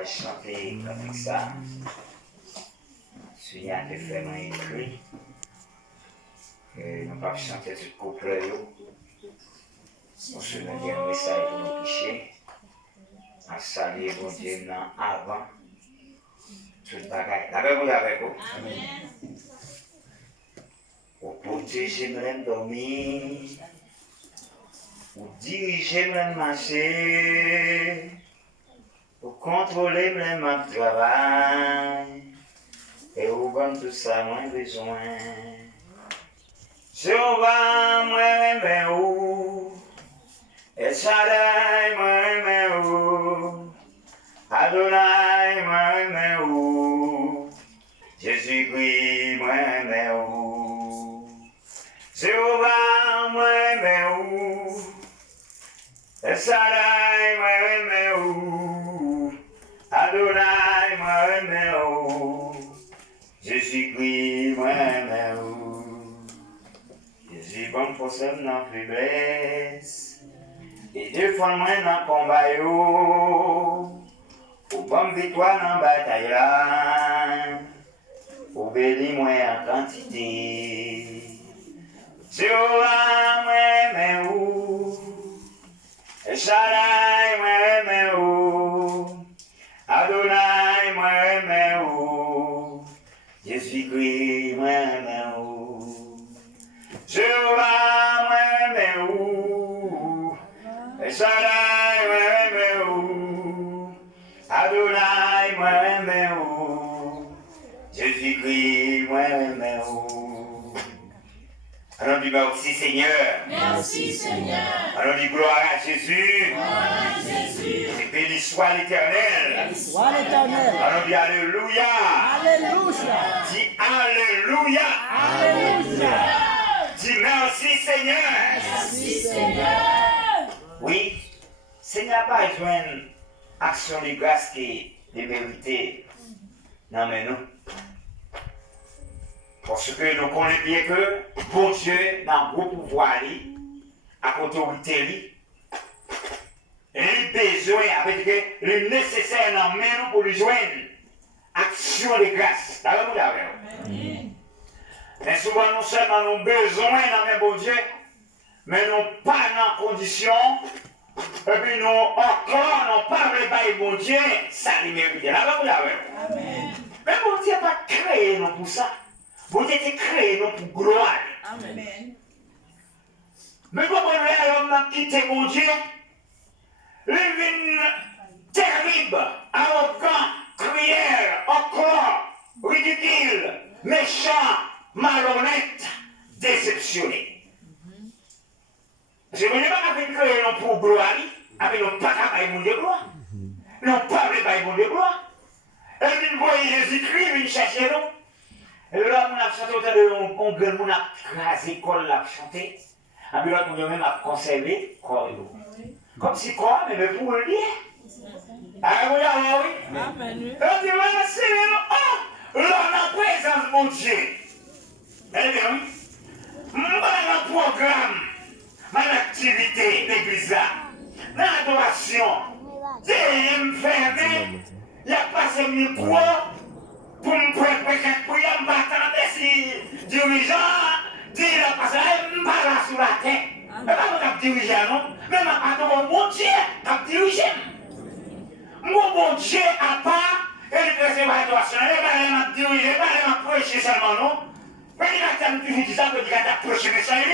va chanter avec ça. Celui qui fait m'a écrit. Nous ne pouvons pas chanter tout le couplet. On se met un message pour nous picher. À saluer bon Dieu avant. Tout le bagage. Avec vous, avec vous. Amen. Pour protéger, me dormir. Pour diriger, me marcher. Pour contrôler, me travail. Et où bon tout ça, moins besoin. Jehovah, moi, où? Et Shaddai, moi, où? Adonai, moi, où? Jésus-Christ, moi, où? Jehovah, moi, où? Et Shaddai, moi, où? Adonai, moi, où? Jésus-Christ, moi, où? Jésus, bon pour ça, dans la faiblesse. Et défendre moi dans le combat, pour bonne victoire dans la bataille là, pour bénir moi en quantité. Jehovah, moi, où? Et Shaddai, moi, où? Adonai, moi, où? Jésus-Christ, moi, où? Jehovah, moi, où? Et Shaddai, moi, où? Adonai, moi, où? Jésus-Christ, moi, où? Alors, dis merci Seigneur. Merci Seigneur. Alors, dis gloire à Jésus. Gloire à Jésus. Et béni soit l'Éternel. Béni soit l'Éternel. Alors, dis Alléluia. Alléluia. Dis Alléluia. Alléluia. Dis merci Seigneur. Merci Seigneur. Oui, Seigneur n'a pas besoin d'action de grâce qui est méritée. Non, mais nous. Parce que nous connaissons bien que bon Dieu, dans le gros pouvoir, à l'autorité, il a besoin, avec le nécessaire dans nous pour lui joindre action de grâce. D'accord, vous l'avez. Mais souvent, nous seulement nous besoin dans le bon Dieu, mais nous pas dans condition, et puis nous encore, nous pas le bon Dieu, ça lui mérite. D'accord, vous l'avez. Mais bon Dieu n'a pas créé nous pour ça. Bon Dieu a créé nous pour gloire. Amen. Mais comment l'homme quitté mon Dieu, il vient terrible, arrogant, cruel, encore, ridicule, méchant, malhonnête, déceptionné. Je ne veux pas créer nous pour gloire, avec nous pas qu'à mon Dieu gloire. Nous pas de mon Dieu gloire. Et il voit Jésus-Christ, il vient chercher nous. Et là, on a chanté autant de congrès, on a crasé l'école, on a chanté. Et puis là, on a même conservé le corps. Comme si corps, mais pour le dire. Ah oui. Amen. Et on dit, merci, oh, là, on a présence de mon Dieu. Eh bien, oui. Mon programme, mon activité d'église, dans l'adoration, il me ferme, il a passé le micro. Pour me préparer pour me battre si dirigeant dit la passage me parle sur la tête. Mais pas me diriger non, mais ma bon Dieu cap diriger. Mon bon Dieu à part et le préservatoire, et pas m'a diriger, pas m'a prêcher seulement non. Mais il a tellement dit ça que il a prêché mais ça il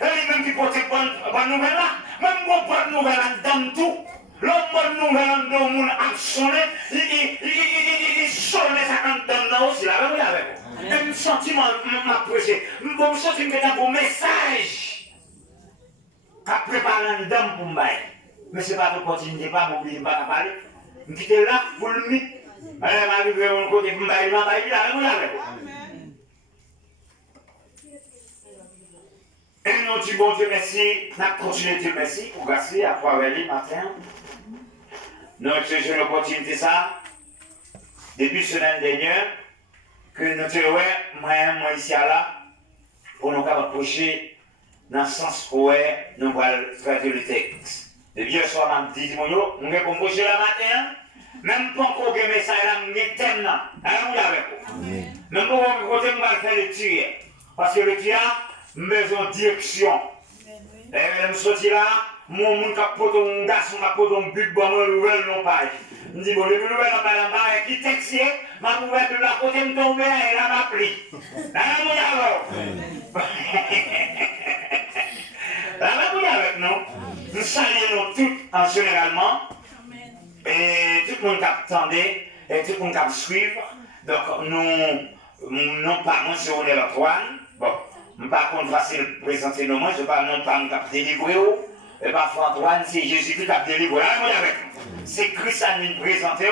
et même qui porte bonne nouvelle là, même bonne nouvelle dans tout. L'homme nouvel dans le monde a sonné, il sonne ça dans aussi, là, vous l'avez. Et mon sentiment m'a prêché. Mon sentiment est un bon message. Qu'a préparé une dame pour me bailler. Mais ce n'est pas de continuer, pas m'oublier, pas parler. Je quitte là pour le mythe. Allez, ma vie, on côté pour me bailler, là, vous l'avez. Et nous disons, bon Dieu, merci. Nous continuons de Dieu, merci pour grâce à travers le matin. Nous avons une opportunité ça, depuis la semaine dernière, que nous avons moi ici là, pour nous approcher dans le sens où nous allons traiter le texte. Depuis hier soir, nous avons dit, nous avons approché le matin, Même pas qu'on ait message là, me thème là. Allez, avec vous. Même pas qu'on côté moi faire le tuer. Parce que le tuer besoin de direction. Et me sorti là, mon capote mon garçon capote un but bon nouvel non page. Me dit bon le nouvel non page là qui texte ma nouvelle de la côté me tomber et là m'a pris. Allez, mon là, vous avec nous. Nous saluons tous en généralement. Et tout le monde qui attendait, et tout le monde qui suivre. Donc, non pas moi, c'est Onel Antoine. Bon, par contre, facile de présenter nos mots, je ne pas non pas nous qui délivrer. Et parfois, Antoine, c'est Jésus-Christ qui a délivré. Là, moi, avec nous. C'est Kris qui nous présente.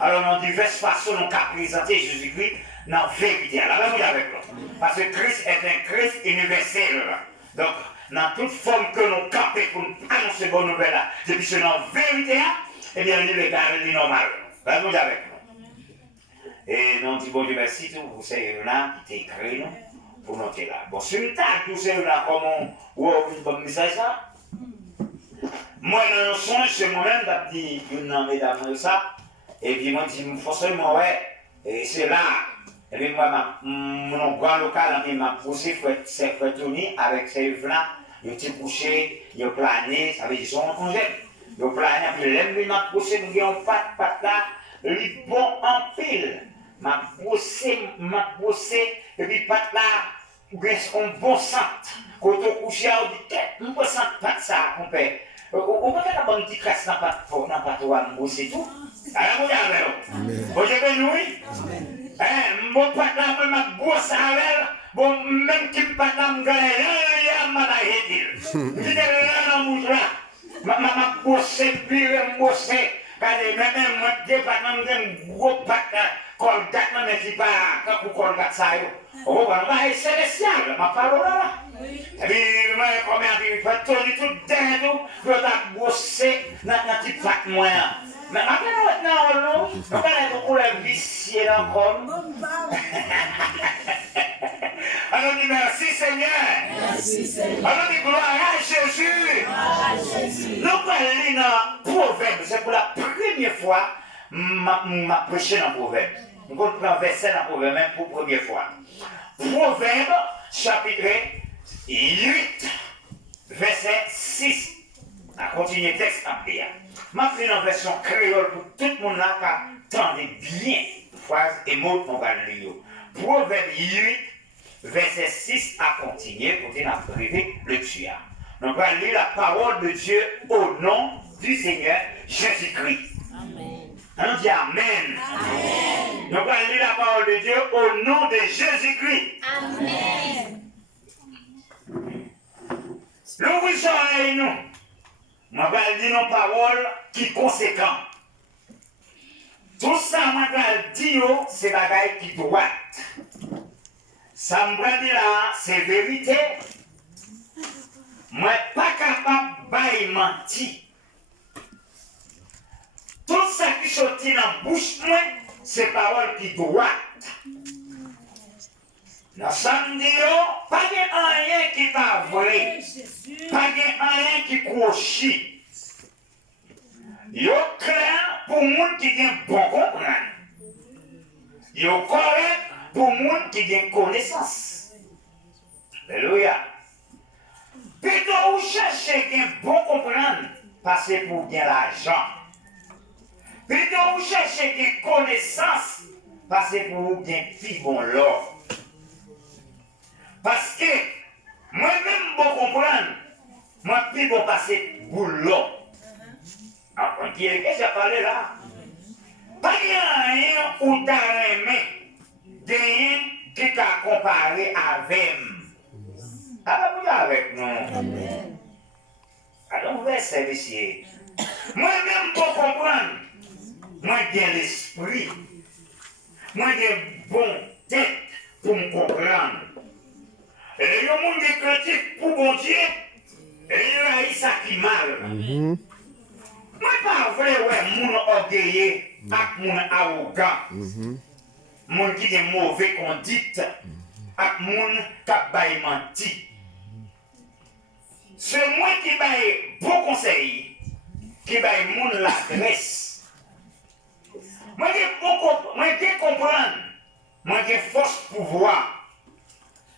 Alors, dans diverses façons, nous avons présenté Jésus-Christ dans la vérité. Là, moi, avec nous. Parce que Kris est un Christ universel. Donc, dans toute forme que nous campons pour nous annoncer bonne nouvelle là, depuis que dans la vérité, eh bien, il est normal. Là, nous avec nous. Et nous disons bon Dieu merci tout pour ces là qui t'écrit nous pour noter là. Bon, si nous avons tous ces là, comment vous avez un message ça? Moi, dans le songe, c'est moi-même qui ai dit une mesdames ça. Et puis, moi, je dis, forcément, ouais, et c'est là. Et puis, moi, mon grand local, il m'a poussé, c'est Tony avec ses vins. Il était couché, il a plané, ça veut dire, ils sont en congé. Il a plané, puis il m'a poussé, il a un pat là, il est bon en pile. M'a poussé, et puis pat là, il a un bon centre. Quand on couché, on dit, on peut sentir pas ça, on peut. On peut faire un petit crasse dans la patou, c'est tout. Alors, vous avez, vous avez nous? Mon patron m'a bossé avec, bon, même qui patron m'a gagné, il a mal à aider. Il est là dans mon joie. M'a bossé, puis bossé. Même moi, des patrons m'ont gros patron, colgate, mais qui pas, quand colgate ça, oh, c'est célestial, ma parole là. Et puis, moi, comme il fait tout dedans, je vais bosser dans la petite patte moi. Mais après, maintenant, nous allons pour la vicier encore. Alors, dit merci Seigneur. Merci Seigneur. Alors, dit gloire à Jésus. Gloire à Jésus. Nous allons dans Proverbe. C'est pour la première fois que je prêché dans Proverbe. Nous allons prendre un verset dans Proverbe même pour la première fois. Proverbe, chapitre 8, verset 6. On continue le texte après. Je vais faire une version créole pour tout le monde là qui entendait bien phrase et mots qu'on va lire. Proverbe 8, verset 6 à continuer pour arriver le tueur. Donc on va lire la parole de Dieu au nom du Seigneur Jésus-Christ. Amen. On dit Amen. Amen. Donc on va lire la parole de Dieu au nom de Jésus-Christ. Amen. L'ouvrissons à nous. Je vais dire nos paroles qui sont conséquentes. Tout ça, je vais dire, c'est bagaille qui droite. Ça me dit là, c'est vérité. Je ne suis pas capable de mentir. Tout ça qui sortit dans la bouche, c'est paroles qui droite. Dans samedi, pas de rien qui pas vrai. Pas de rien qui crochit. Yo clair pour moun qui gen bon comprendre. Yo correct pour moun qui gen connaissance. Alléluia. Plutôt ou chercher gen bon comprendre, passer pour gen l'argent. Plutôt ou chercher gen connaissance, passer pour gen plus bon l'or. Parce que moi-même bon comprendre, moi plus bon passer pour l'or. Alors, qui est que j'ai parlé là? Pas rien ou t'as renmen, denye qui t'a comparé avec. Alors, vous avec nous. Amen. Alors, verset ici. Moi-même pour comprendre, moi j'ai l'esprit, moi j'ai bonne tête pour me comprendre. Et il y a des gens qui critiquent pour bon Dieu, et il y a ça qui mal. Moi, pas vrai, ouais, moun orgueilleux, ak moun arrogant, moun qui est mauvais conduite, ak moun qui baille menti. C'est moi qui baille bon conseil, qui baille moun l'adresse. comprendre, moi qui force pouvoir.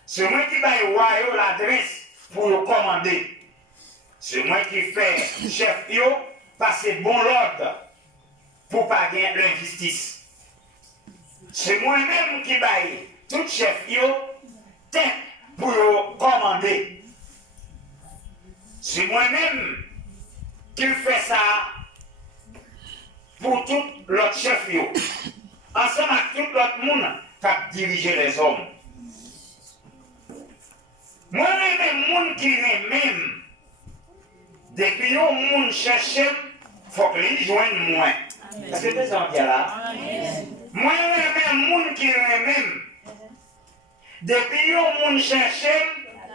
C'est moi qui vais l'adresse pour commander. C'est moi qui fais chef yo passer bon l'ordre pour pas gagner l'injustice. C'est moi-même qui vais tout chef yo tête pour commander. C'est moi-même qui fais ça pour tout l'autre chef yo. Ensemble avec tout l'autre monde qui a dirigé les hommes. Moi, même monde qui est même, depuis que monde cherche, il faut que les joignent moins. Est-ce que tu es là? Moi, même monde qui est même, depuis que monde cherche,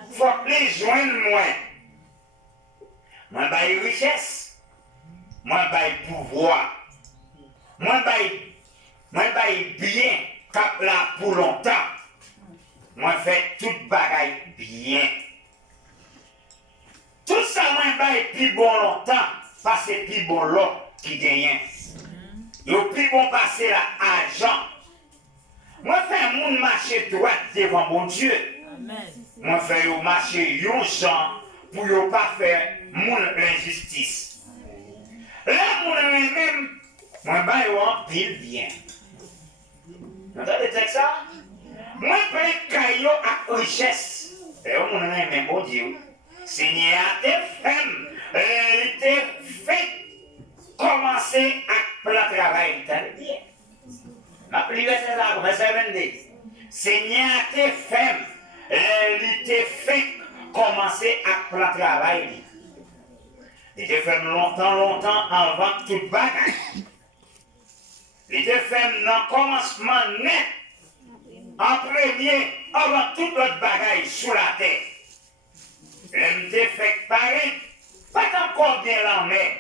il faut que les joignent moins. Moi, j'ai richesse, moi, j'ai pouvoir, moi, j'ai bien, cap là pour longtemps. Moi, je fais toute bagaille bien. Tout ça, moi, je plus bon longtemps, parce que plus bon l'autre qui gagne. Le plus bon passer l'argent. Moi, je fais mon marché droit devant mon Dieu. Moi, je fais marché yon gens pour ne pas faire mon injustice. Là, mon même, moi, je pile bien. Vous entendez ça? Moi, je caillou à richesse. Et on a même bon Dieu. Seigneur, tes femmes, il t'a fait commencer à le travail. Bien. Ma prière, c'est là, verset 22. Seigneur, tes femmes, il t'a fait commencer à le travail. Il t'a fait longtemps avant toute bagaille. Il t'a fait dans commencement net. En premier, avant toute notre bagaille sous la terre. Elle me fait pareil, pas encore bien la mer,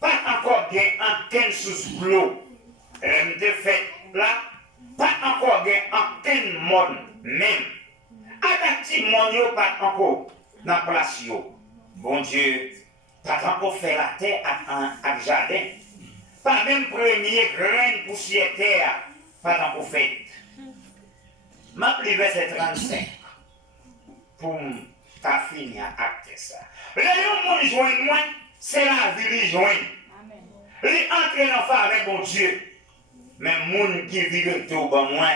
pas encore bien antenne sous l'eau. Elle me fait là, pas encore bien antenne monde même. À petit monde, pas encore dans la place. Bon Dieu, pas encore fait la terre à jardin. Pas même premier grain poussière terre, pas encore fait. Ma prière verset 35 pour finir acte ça. Les gens qui joignent moi, c'est la vie qui joignent. Ils entrent en phare avec mon Dieu. Mais les gens qui vivent tout bon moi,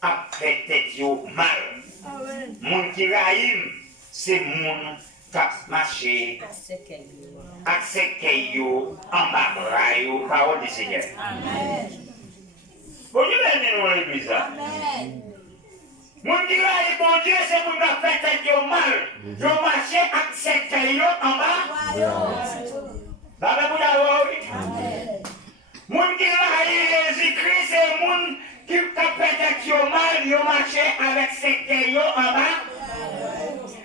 après tête mal. Les gens qui raillent, c'est les gens qui marchent, akseptel en bas, parole du Seigneur. Bon Dieu, nous l'église. Mon Dieu, bon Dieu, c'est pour nous faire tête mal. Je marche akseptel en bas. Baba pour la mon Dieu, Jésus-Christ, c'est mon qui fait tête mal. Je marche avec akseptel en bas.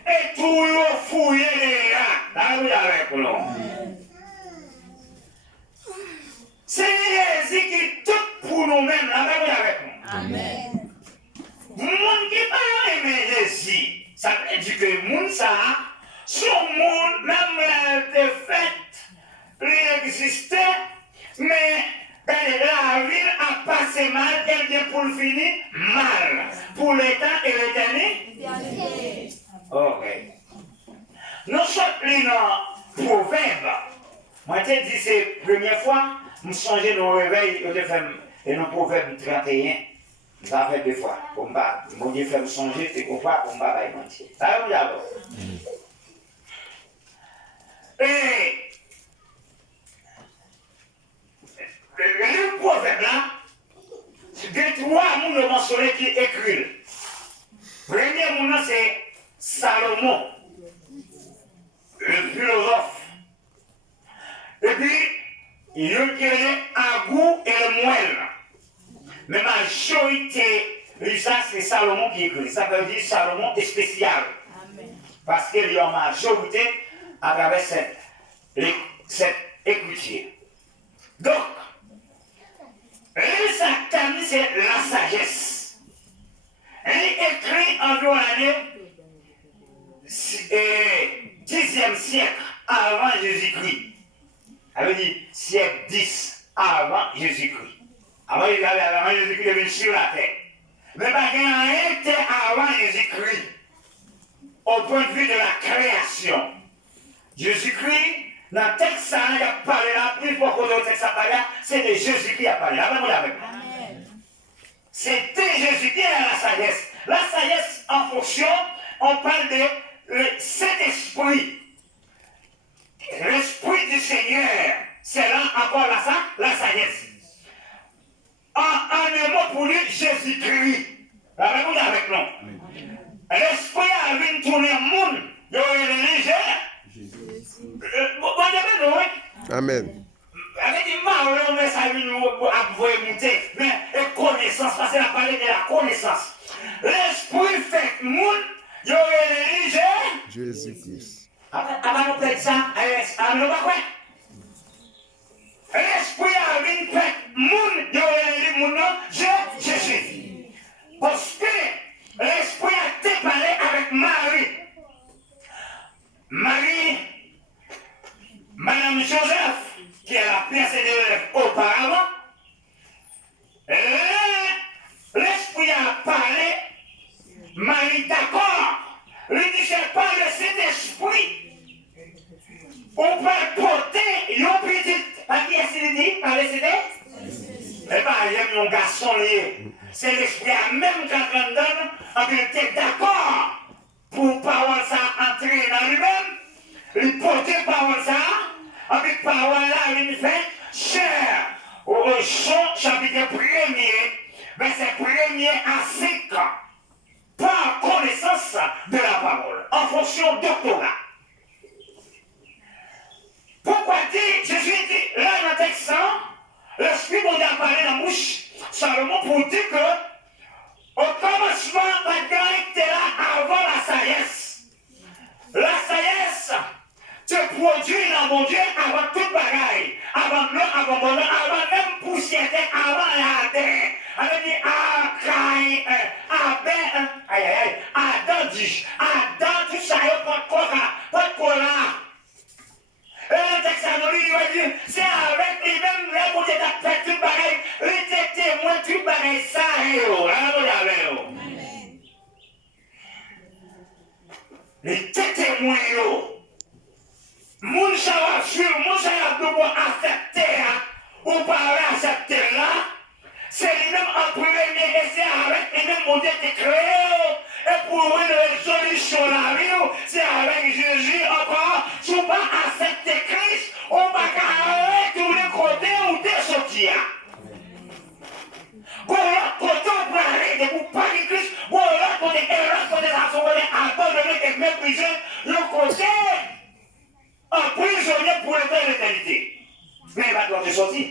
Et tout le fouillé les rats. Là, avec nous. C'est Jésus qui tout pour nous-mêmes. Là, avec nous. Amen. Moun qui va aimer Jésus, ça veut dire que moun ça, son monde, même de fait, il existait, mais la ville a passé mal, elle vient pour le finir mal. Pour l'état et l'éternité. Ok. Nous sommes dans Proverbe. Moi, je dit c'est la première fois, nous changeons nos réveils et nos Proverbes 31. Ça fait 2 fois. Mon Dieu fait me songer, c'est qu'on va pour me battre mentir. Ça va d'abord. Et le prophète là, c'est 3 moun mentionné qui écrit. Premier moun c'est Salomon, le philosophe. Et puis, il y a Agou et le moelle. Mais majorité, ça c'est Salomon qui écrit. Ça veut dire Salomon est spécial. Amen. Parce qu'il y a une majorité à travers cette écriture. Donc, les Satanis, c'est la sagesse. Elle écrit environ l'année 10e siècle avant Jésus-Christ. Elle veut dire siècle 10 avant Jésus-Christ. Avant Jésus-Christ est venu sur la terre. Mais pas rien était avant Jésus-Christ. Au point de vue de la création. Jésus-Christ, dans le texte, ça a parlé là, plus pour qu'on le texte a parlé là, c'est de Jésus qui a parlé là. C'était Jésus qui a la sagesse. La sagesse, en fonction, on parle de Saint-Esprit. L'Esprit du Seigneur, c'est là encore la sagesse. En un mot pour lui, Jésus-Christ. Avez-vous avec nous? L'Esprit a vu tourner le monde. Il y a une légère. Amen. Avec des marrons, on ça nous monter. Mais connaissance, parce qu'elle a parlé de la connaissance. L'Esprit fait monde. Il y a une légère. Jésus-Christ. Avant nous faire ça, nous pas quoi? L'Esprit a vu fait monde. Il y a une monde. Jésus. Parce que l'Esprit a été parlé avec Marie. Marie, Madame Joseph, qui a la précédée auparavant, l'Esprit a parlé, Marie d'accord, lui dit c'est pas le Saint-Esprit, on peut porter une petite, à qui est-ce qu'il dit, par le Saint-Esprit? Eh bien, il y a un garçon lié, c'est l'Esprit à même quand on donne, on était d'accord pour parole ça entrer dans lui-même, il porter parole ça, avec parole là, il fait cher. Au Jean chapitre 1er, verset 1er à 5, par connaissance de la parole, en fonction de doctorat. Pourquoi dit, Jésus dit, là dans le texte, l'Esprit nous a parlé dans la bouche, Salomon pour dire que, au commencement, Adam était là avant la sagesse. La sagesse te produit dans mon Dieu avant toute bagaille. Avant l'eau, avant mon nom, avant même poussière, avant la terre. Elle dit, Adam dit, Adam, tout ça, pas de cola. Et le texte il va dire, c'est avec lui-même, là, pour t'aider fait toute bagaille, il était témoin, toute bagaille, ça, les témoins, moun sa sur, moun sa devoir accepter, ou pas accepter là, c'est lui-même en premier, et c'est avec lui-même mon Dieu qui créé, et pour une résolution la vie, c'est avec Jésus encore, si on pas accepter Christ, on va carrer tous les côtés où t'es sorti. Pour l'autre côté, on peut arrêter, pour pas de Christ, pour l'autre côté, et l'autre côté, ça se voit abandonner et mépriser le côté emprisonné pour l'éternité. Mais il va devoir te sortir.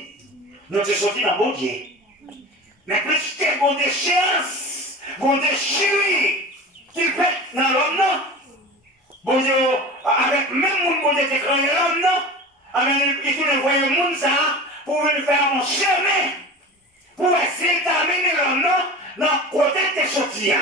Nous te sortir dans mon Dieu. Mais plus que mon déchéance, mon déchirure, qui fait dans l'homme, non. Bon Dieu, avec même mon Dieu qui créé l'homme, non. Avec il faut envoyer le monde ça, pour venir faire mon chemin. Pour essayer d'amener l'homme, non, dans le côté de sortir.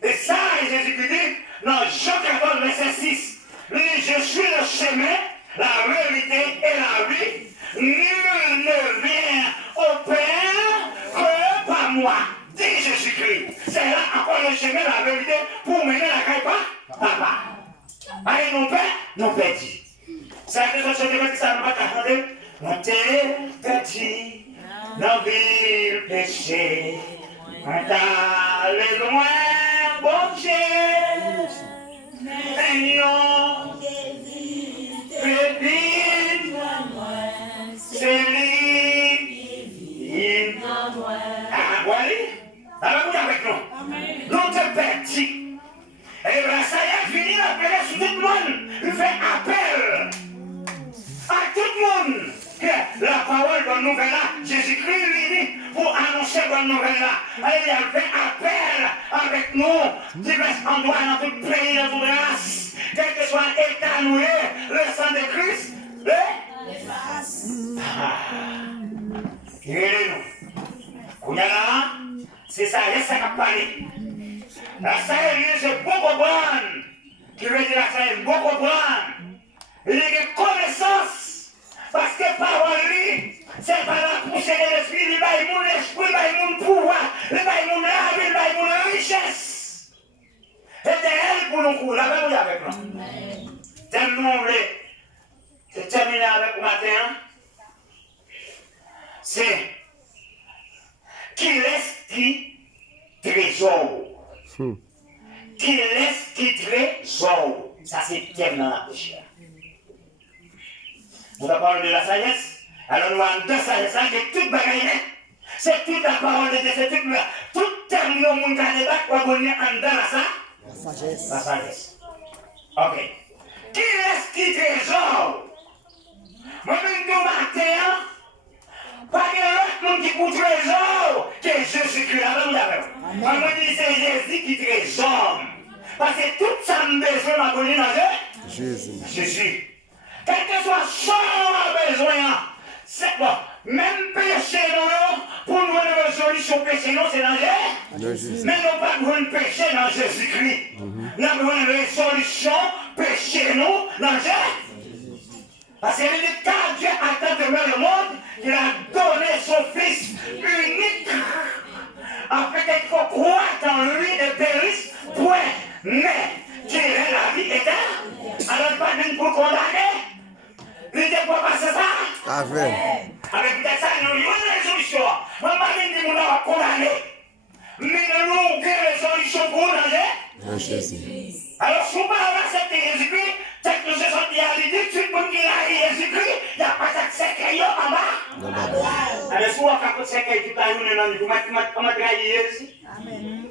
Et ça, Jésus dit, dans Jean 14, verset 6, il dit, je suis le chemin, la vérité et la vie. Nul ne vient au Père que par moi. Dit Jésus-Christ. C'est là encore le chemin, la vérité, pour mener la caille par papa. Allez, non Père dit. Ça a été ce que ça ne va pas attendre. On t'est petit, dans ville péché. On t'a les loin, bon Dieu. Ayons bébé, c'est lui. Ah, voilà. Alors, avec nous. Nous te petit. Et là, ça y est, fini l'appeler sur tout le monde. Il fait appel à tout le monde. Que la parole de nouvel là, Jésus-Christ lui dit pour annoncer bonne nouvelle là. Il a fait appel avec nous, divers endroits dans tout pays, dans toute race. Quel que soit l'état nous est, le sang de Christ, l'efface. Nous. C'est ça, laisse ça parler. La sagesse, c'est beaucoup bonne. Qui veut dire la sagesse, beaucoup bonne. Il y a des connaissances. Parce que parole, c'est pas la conseiller l'esprit, il baille mon esprit, il baille mon pouvoir, il baille mon âme, il baille mon richesse. Et c'est elle pour nous courir. La même avec nous. Tellement on c'est terminé avec le matin. C'est qui laisse qui trésor. Qui laisse qui trésor. Ça c'est thème dans la péché. Vous avez parlé de la sagesse. Alors nous avons deux sagesses, c'est toute bagaille. C'est toute la parole de Dieu, c'est tout terme au monde qui a débat, on va venir en dedans à ça. La sagesse. La sagesse. Ok. Qui est-ce qui trésor? Moi-même, du matin, pas de l'autre monde qui pour trésor, que Jésus-Christ. Moi, je dis c'est Jésus qui trésor. Parce que tout ça me besoin m'a connu dans Jésus. Jésus. Quel que soit son besoin, c'est bon. Même péché, non, pour nous une solution péché, non, c'est dans Jésus. Mais nous pas besoin de péché dans Jésus-Christ. Nous avons besoin de solution péché, non, dans Jésus. Parce que quand Dieu a tant aimé le monde, il a donné son Fils unique, afin qu'il faut croire dans lui et périsse, point, mais qu'il ait la vie éternelle. Alors, pas d'une pour condamner. Il était pour passer ça. Amen. Avec peut-être ça, nous avons une résolution. Moi, je dis que nous avons condamné. Mais nous avons une résolution pour nous. En Jésus. Alors, si vous parlez d'accepter Jésus-Christ, c'est que je suis dit à l'idée, tout le monde qui a Jésus-Christ, il n'y a pas d'accepter en bas. Alors, si vous avez un secret tout à l'heure, comment travailler Jésus? Amen.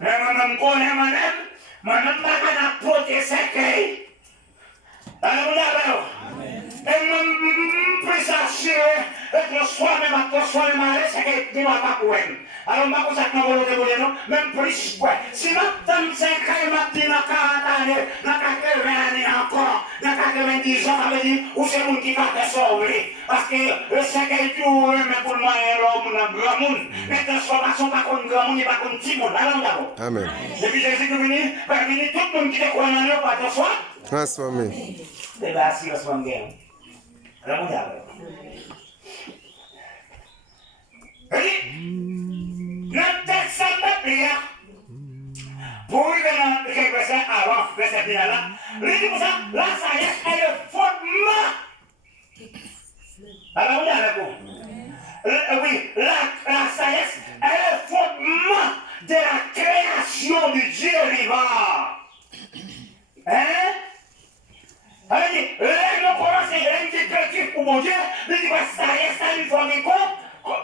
Mais moi-même, je connais moi-même, moi-même, je ne peux pas porter secret. Alors, vous l'avez. Et moi, je s'assurer que soi-même, c'est que tu ne vas pas pour elle. Alors, je ne vais pas ça volonté de non, même plus quoi. Si ma femme 5 ans, ma petite, dans 40 années, dans 80 années encore, dans 90 ans, ça veut dire, où c'est le monde qui va te sauver. Parce que le 5 ans est tout, mais pour le moyen, l'homme, le grand monde. Mais transformation, pas contre grand monde, pas contre petit monde. Alors, d'abord. Amen. Depuis Jésus est venu, tout le monde qui te croit en lui, pas de soi. Transformé. C'est là, si on se rend bien. Alors, vous avez. Notre texte là, pour arriver dans quelques versets avant, verset final là, il dit comme ça, la sagesse est le fondement. Alors, vous avez oui, la sagesse est le fondement de la création du Dieu vivant. Hein? Alors, il dit, là, nous commençons à être créatifs pour mon Dieu, il dit, la sagesse est une forme de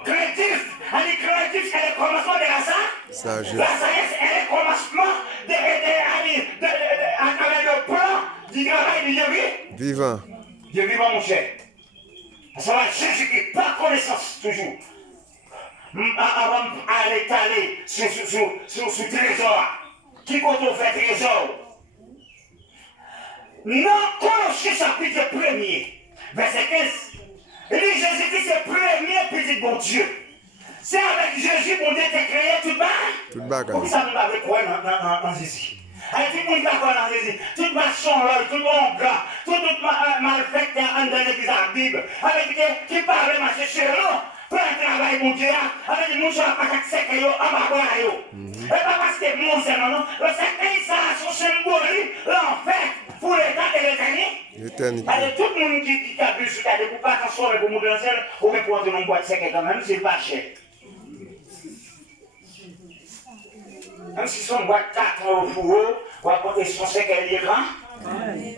créatif. Elle créatif, c'est le commencement de la sagesse. La sagesse est le commencement à travers le plan du travail du Dieu vivant. Dieu vivant, mon cher. Ça va être Jésus qui pas connaissance toujours. Avant d'aller t'aller sur le trésor. Qui compte on fait trésor? Non, Colossiens chapitre 1er, verset 15. Il dit Jésus-Christ, c'est le premier petit bon Dieu. C'est avec Jésus qu'on a été créé tout le monde. Tout le bagage. Pourquoi ça nous avait quoi dans Jésus? Avec tout le monde qui a quoi dans Jésus? Tout le monde son tout le monde gars, tout le monde malfaiteur en dans l'église à la Bible. Avec qui parle marcher chez nous. Pour un travail mon Dieu, avec des gens qui ont accepté en bas. Et pas parce que mon Dieu, non. Le secret, ça a son symbole, l'enfer, pour l'état de l'éternité. Avec tout le monde qui a bu sur ta découpe, pas attention pour mon Dieu, ou même pour entrer dans une boîte secret quand même, c'est pas cher. Même si son boîte 4 euros pour eux, ou à côté son secret est grand.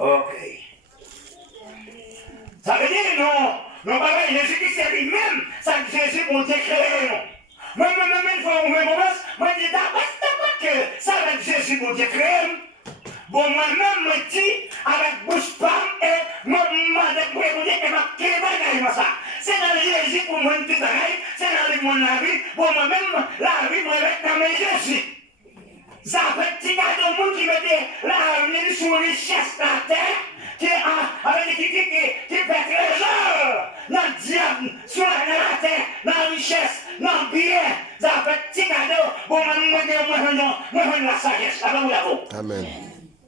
Ok. Ça veut dire non. Non, pas vrai, Jésus-Christ c'est lui-même, ça Jésus pour décréer non. Moi-même, il faut que moi je dis d'abord que ça va être Jésus pour décréer. Bon, moi-même, moi je dis avec bouche pam et moi je pour vous dire que ma kéba ça. C'est dans Jésus pour moi tout pareil, c'est dans mon vie. Bon, moi-même, la vie, moi avec dans mes Jésus. Ça fait petit gars de monde qui mettait la vie sur richesse la terre. Qui fait trésor dans le diable, sur la terre, dans la richesse, dans le bien, ça fait petit cadeau. Bon, moi, la sagesse, Amen.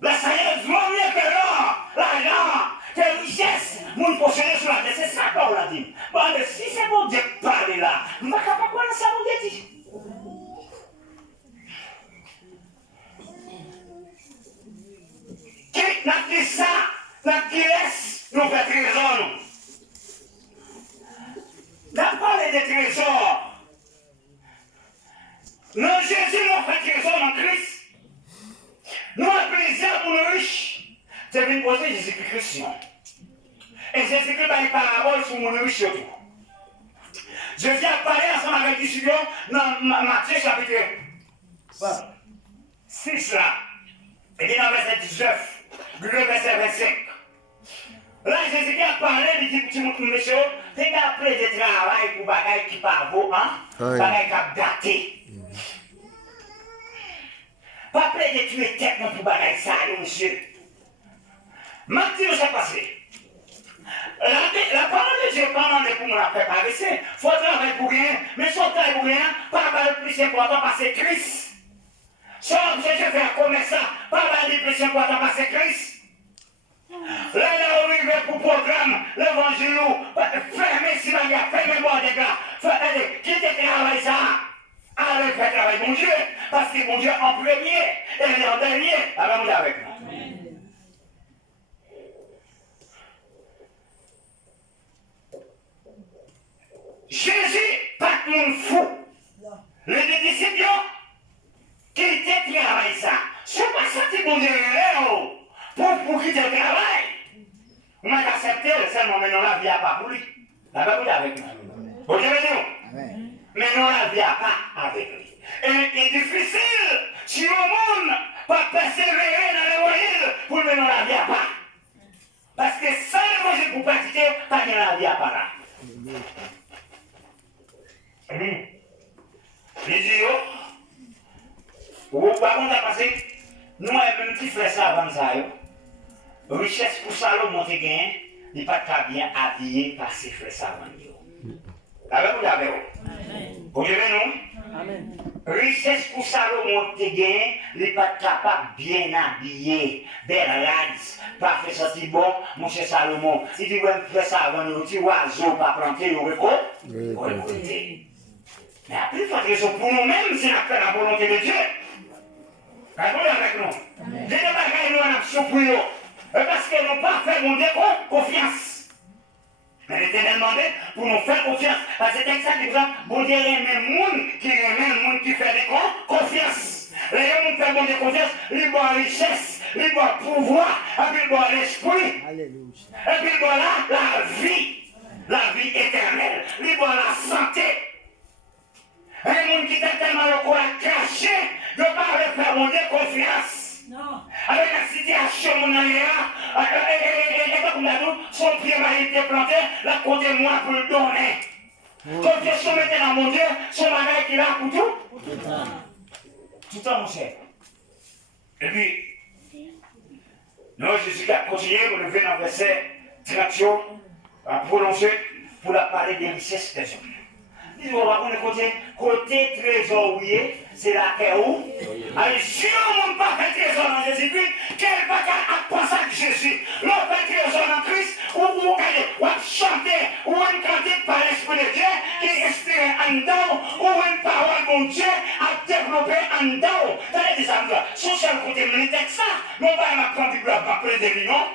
la sagesse vaut mieux que l'or, l'argent, tes richesses, moun posséder sur la terre. C'est ça qu'on l'a dit. Bon, mais si c'est bon Dieu qui parle là, je ne vais pas comprendre ça, mon Dieu dit. Qui n'a dit ça, n'a qui laisse nous faire trésor, nous. N'a parlé des trésors. Non, Jésus nous fait trésor dans Kris. Nous avons plaisir pour nous riches. C'est bien posé Jésus-Christ. Et Jésus-Christ a une parabole sur mon riche surtout. Jésus a parlé ensemble avec les disciples dans Matthieu chapitre 6 là. Et bien dans verset 19, le verset 25. Là, Jésus a parlé, il dit, petit monsieur, t'es appelé de travail pour bagaille qui pas beau, hein? Bagaille qui a daté. Pas près de tuer tête pour bagaille ça, monsieur. Matthieu, c'est passé. La parole de Dieu, pendant que nous la préparer, c'est faut travailler pour rien, mais son travail pour rien, pas mal plus important parce que Kris. Son objet de faire comme ça, pas mal plus important parce que Kris. Là, on rive pour programme, l'évangile, fermez si il y a fermez moi des gars, quittez travail ça. Allez faire travail mon Dieu, parce que mon Dieu en premier et en dernier, alors nous avec nous. Jésus, pas de monde fou. Les disciples qui étaient travail ça. Ce n'est pas ça qui bon Dieu pour quitter le travail. On a accepté seulement maintenant la vie à pas pour lui. La Bible avec nous. Bon Dieu nous. Maintenant la vie à pas avec lui. Et il est difficile si le monde pas persévérer dans l'évangile pour mener la vie à pas. Parce que sans l'évangile pour pratiquer, pas de la vie à pas là. Les yeux, par contre, parce que nous avons qui fait ça avant ça. Richesse pour Salomon qui gagne, il n'est pas très bien habillé par ses frères savants. Vous avez vous avez nous? Richesse pour Salomon qui gagne, il n'est pas capable bien habillé, belle race, pas fait ça si bon, mon cher Salomon. Si tu veux faire ça avant, un petit oiseau pas planter, il récolter. Mais après, il faut raison pour nous-mêmes, c'est la volonté de Dieu. Regardez avec nous. Dieu ne va pas nous en action pour nous. Parce que nous pas fait mon Dieu confiance. Mais l'Éternel demandait pour nous faire confiance. Parce que c'est exact exemple, bon Dieu renmen moun qui fait des confiance. Les gens qui fait bon Dieu confiance, ils ont richesse, ils ont pouvoir, et puis ils ont l'esprit. Et puis ils ont la vie éternelle, ils ont la santé. Un monde qui était tellement le corps caché, de ne pas faire mon Dieu confiance. Non. Avec la situation, mon ami, et comme son pied va être planté, la côté moi pour le donner. Quand Dieu se mettait dans mon Dieu, son bagage qu'il a pour tout. Tout le temps, mon cher. Et puis, nous, Jésus a continué, vous levez dans le verset 30, à prononcer pour la parler des richesses des hommes. Il va voir côté trésor, c'est la terre où. Alors, si on ne pas fait trésor dans Jésus-Christ, quel bagage a pensé à Jésus? L'on fait trésor dans Christ, ou chanter, ou une cantique par l'Esprit de Dieu, qui inspire en dedans, ou une parole de Dieu à développer en dedans. T'as dit ça, son seul côté militaire, ça, mais on va m'apprendre du bloc, après des millions.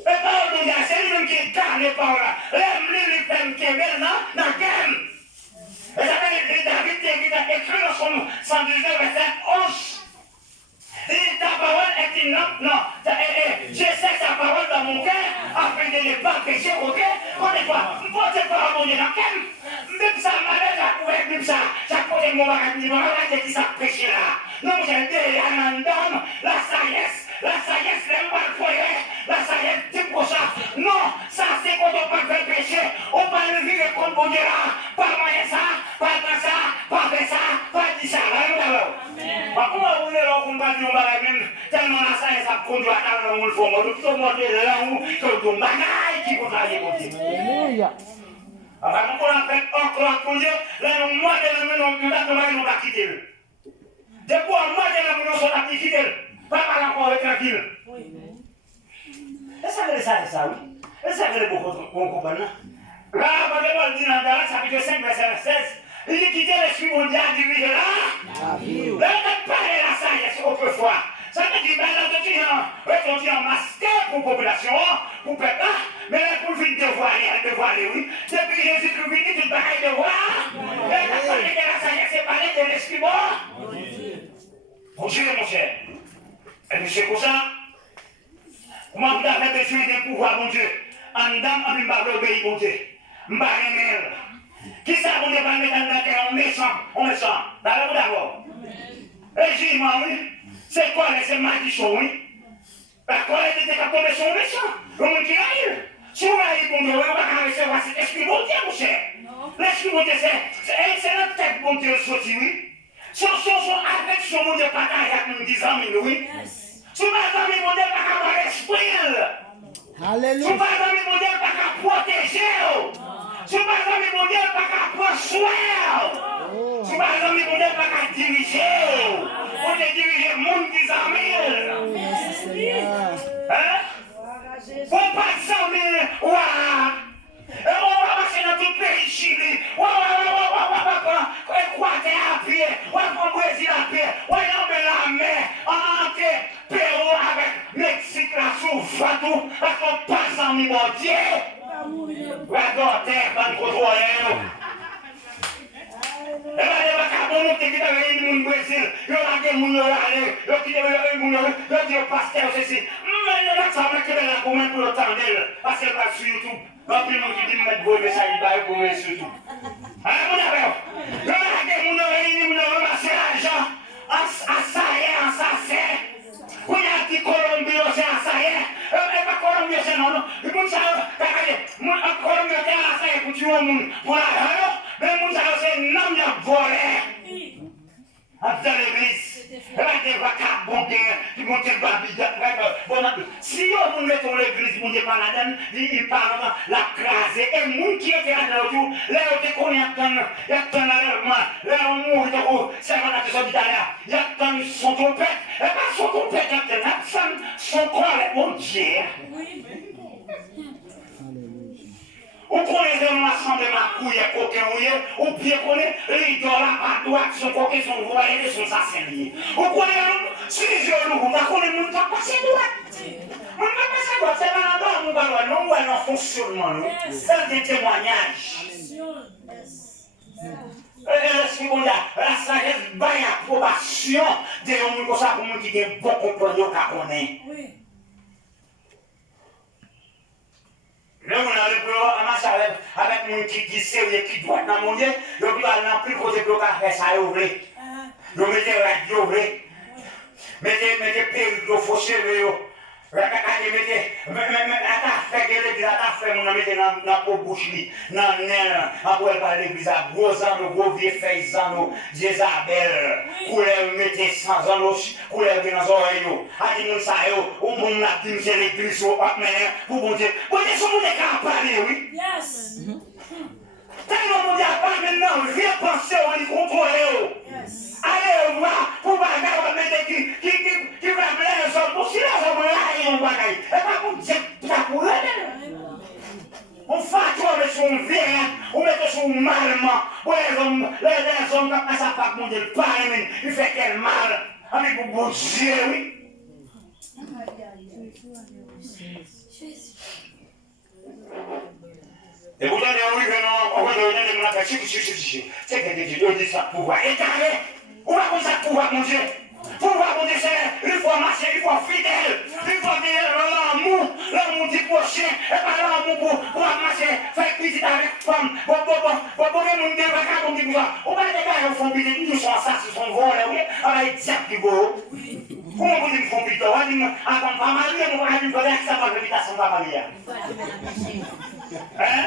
Et par le Dieu, c'est lui-même qui garde les paroles. Les peines qui est dans la guerre. Et ça fait que David qui a écrit dans son 119, verset 11. Et ta parole est une non. Je sais sa parole dans mon cœur, afin de ne pas pécher, ok? On est quoi? Votre parole, mon Dieu, dans quel? Même ça, malheur, ça pouvait, même ça, ça pouvait mon bagage, qui ça prêché là. Non, j'ai dit, la sagesse, les mal foyer, la sagesse, tu pour ça. Non, ça, c'est quand on peut faire pécher, on peut le vivre contre mon Dieu là, pas moyen ça, pas faire ça, pas dire ça. Comment vous voulez qu'on va dire même tellement la sagesse a conduit à la monde fond, tout le monde est là où tout le bagaille qui peut travailler pour Dieu. Alléluia. Alors, nous on fait encore pour Dieu, là, nous, moi, nous va quitter. Depuis moi, nous sommes quitter. Pas mal encore tranquille. Et Et ça veut dire ça, oui. Et ça veut dire beaucoup comprendre. Là, quand on dit dans le chapitre 5, verset 16, il dit quitter l'esprit mondial dirigé là. Là, on a parlé de la sagesse autrefois. Ça veut dire que on dit en masqué pour la population, pour peuple, mais là, pour venir dévoiler, oui. Depuis Jésus-Christ venu, tout pareil de voir. Là, on a parlé de la sagesse, c'est parler de l'esprit bon. Bon Dieu, mon cher. Et puis c'est pour ça, comment vous avez besoin d'un pouvoir, mon Dieu. En dame, on ne va pas obéir, mon Dieu. On ne va pas aimer. Qui ça, on ne va pas mettre dans la terre, on méchant. D'abord. Et j'ai dit, oui. C'est quoi les malédictions, oui? La colère était capable de son méchant. Le monde qui arrive. Si on arrive, mon Dieu, on va recevoir cet esprit bon Dieu, mon cher. L'esprit bon Dieu, c'est notre tête, bon Dieu, sorti, oui. Avec son mon Dieu, partager avec nous 10 ans, oui. Si par exemple, mon Dieu, pas avoir l'esprit. Alléluia. Si par exemple, mon Dieu, pas protéger. Si par exemple, mon Dieu, pas prendre soin. Si par exemple, mon Dieu, pas diriger. On est dirigé le monde 10 ans, hein? Pour pas s'emmener, et on va passer dans tout le pays Chili. On va prendre Équateur à pied. On va prendre Brésil à pied. On va emmener la mer entre Pérou avec Mexique là sous Fatou. Parce qu'on passe en Dieu. La terre va nous contrôler. Et bien, il va y avoir des gens qui ont au Brésil. Il y a des gens qui ont allé. Il y a des gens qui ont dit au pasteur ceci. Mais il y a des gens qui ont dit pour moi pour le temps d'elle. Parce qu'elle va sur YouTube. Donc, il y a des gens qui disent mettre beau message, il va pour moi sur YouTube. Alors, vous avez il y a des gens qui ont ramassé l'argent en saillant, en sachet. Vous avez dit Colombie, c'est en saillant. Et pas Colombie, c'est non. Les gens qui ont Colombie, c'est en saillant pour tuer le monde. Pour l'argent. Mais les gens c'est nanm qui ont volé. Dans l'église. Et là, il y a des vacabons qui montent le babillon. Si on met dans l'église, on ne parle pas là-dedans, il parle de la crase. Et les gens qui étaient là autour, là, ils il y a tant d'enlèvement, là, on mourit, c'est un peu d'Italia. Il y a tant de son trompette. Et pas son trompette, il y a son corps, mon Dieu. Ou connaissez l'ensemble couille et coquin ou bien connaissez les dollars à droite, son coquin, son voyage et son assassinier. Ou connaissez si les genoux, vous connaissez mon temps passé droite. Mon temps passé droite, c'est pas là-bas, mon ballon, non, ou un fonctionnement, c'est des témoignages. La sagesse baille approbation de l'homme comme ça pour nous qui ont bon compagnon qu'à connaître. Là, on a le amassé avec mon qui sait qui doit dans mon Dieu, le plus à plus côté de faire ça ouvrir. Le mettez radio ouvrir. Mettez perruque, faux cheveux. Mettez mon mettez dans la bouche, dans le nez, après par l'église, gros anneaux, gros vieux feuilles anneaux, Jézabel, couleur mettez sans anneaux, couleur dans les oreilles. A dit mon ça, ou mon a dit c'est l'église, pour bon Dieu. Bon Dieu, son monde est capable de parler, oui. Yes. Tellement mon Dieu a parlé maintenant, viens penser, on y contrôle. Allez voir, pour bagarre, qui va blâmer les hommes, pour si les hommes là, ils vont bagarre. Et pas pour dire, ça pour eux. On fait toi avec son verre, on met son malement. Les hommes qui passent à part, mon Dieu, pas aimer, il fait quel mal. Avec mon bon Dieu, oui. Et vous allez arriver dans mon attaché, c'est que Dieu dit ça pouvoir étaler. On va comme ça pouvoir, mon Dieu. Pouvoir, mon Dieu, c'est il faut marcher, il faut fidèle. Il faut venir l'amour du prochain. Et pas l'amour pour marcher, faire petite avec femme. Bon, mon Dieu, on dit quoi? On va dégager au fond, nous sommes ça, ils sont volés, oui. Avec les diables qui vont. Comment vous dites qu'ils font pitié? On va dire, attends, pas mal, on va dire, que ça va de l'habitation, pas mal. Hein?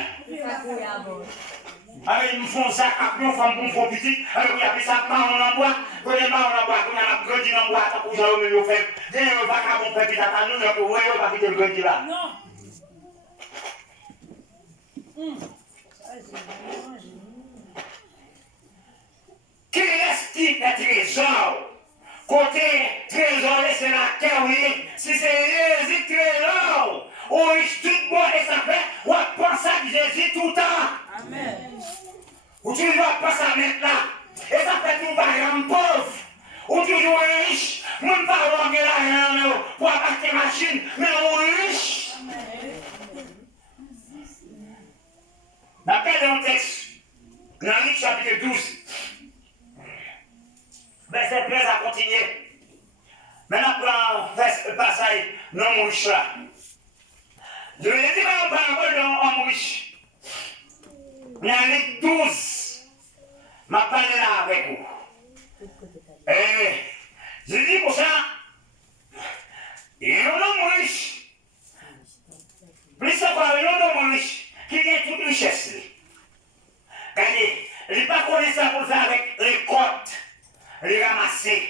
Avec une font ça, après on fait un fond petit, avec il y a ça, marron en bois, on a marron en bois, on a grandi en bois, ça pour ça, on fait. Dès qu'on va faire un petit à nous, on va quitter le grandi là. Qui reste qui est trésor? Côté trésor, c'est la terre, oui. Si c'est les trésors, Ou riche tout bon et ça fait, ou pense à Jésus tout le temps. Amen. Ou toujours pense à maintenant. Et ça fait tout parent pauvre. Ou toujours riche. Mon parent qui est là pour acheter machine, mais ou riche. D'après le texte, dans Luc chapitre 12, verset 13 à continuer. Maintenant, prends passage non mon riche là. Je vais dire par rapport à mon riche. Dans Luc 12, je vais parler là avec vous. Et je dis pour ça, il y a un homme riche. Plus encore, il y a un homme riche qui a toute richesse. Regardez, il n'est pas connaissant pour faire avec les côtes, les ramasser.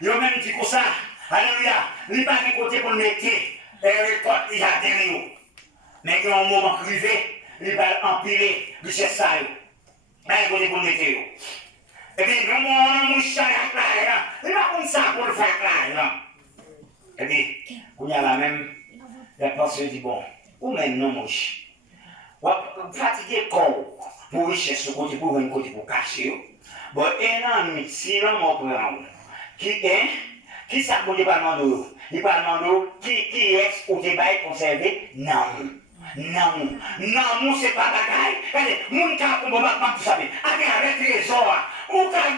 Il a même dit comme ça, alléluia, il n'est pas de côté pour le mettre, et les côtes, il a derrière. Mais il y a un moment privé, il va empiler richesse ça. Mais il côté pour le mettre. Et puis, il y a un chariot là, il va comme ça pour le faire là. Et puis, il y a la même, la personne dit bon, ou même non, mon ch. Ou fatiguer le corps. Pour richesse, ce côté pour un côté pour cacher. Bon, et non, si l'homme prend, qui ça pour les parlements les parlements qui est ou qui va conservé? Non. Non, c'est pas bagaille. Regardez, mon cas, on va pas tout savoir. Avec les trésors, ou quand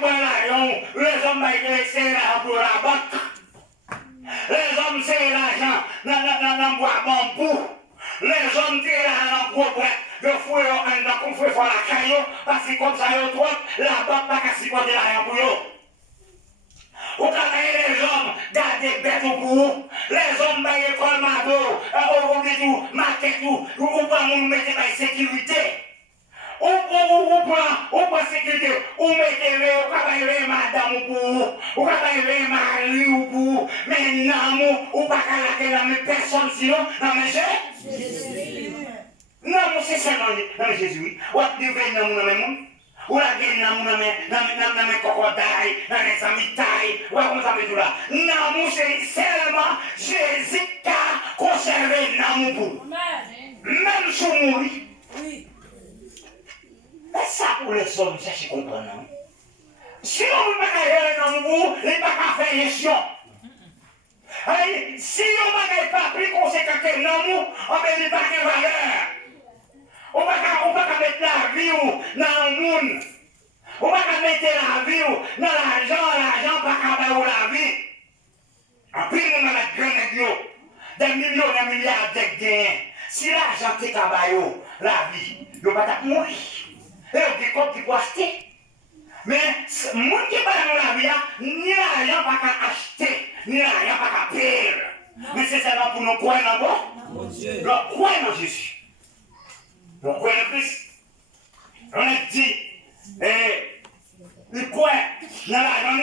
les hommes c'est là pour la banque. Les hommes c'est l'argent dans bois bambou. Les hommes c'est là dans gros boîte. De fouet dans fouet pour la caillou, parce que comme ça, la banque n'a pas supporter l'argent pour eux. Ou quand les hommes gardent bêtes pour vous, les hommes baillent l'école Mado, on dit tout, maquette tout, ou pas nous mettez la sécurité. Ou prend sécurité, ou mettez le travail madame pour vous, ou travail mari pour vous, mais non, ou pas qu'à la même personne sinon, non mais Jésus. Non, c'est ça dans Jésus. Ou à deviner dans mon même. Ou la gagne dans mon même cocodaille, dans les amitailles, ou comme ça veut tout là. Non, c'est seulement Jésus qui a conservé l'amour pour. Même si on mourit. Oui. Et ça pour les hommes, ça je comprends. Si on ne peut pas faire l'amour, il ne peut pas faire gestion. Si on ne peut pas pris conséquent que l'amour, on ne peut pas de valeur. On ne peut pas mettre la vie dans le monde. On ne peut pas mettre la vie dans l'argent pas dans la vie. En plus, on a la grande des millions, des milliards de gains. Si l'argent est cabayo, la vie, il ne peut pas mourir. Et on dit comme tu peux acheter. Mais le monde qui est pas dans la vie, ni l'argent pas qu'à acheter, ni l'argent pas qu'à payer. Mais c'est seulement pour nous croire dans bon. Nous croire dans Jésus. Nous croyons en Christ. On a dit, il croit dans l'argent,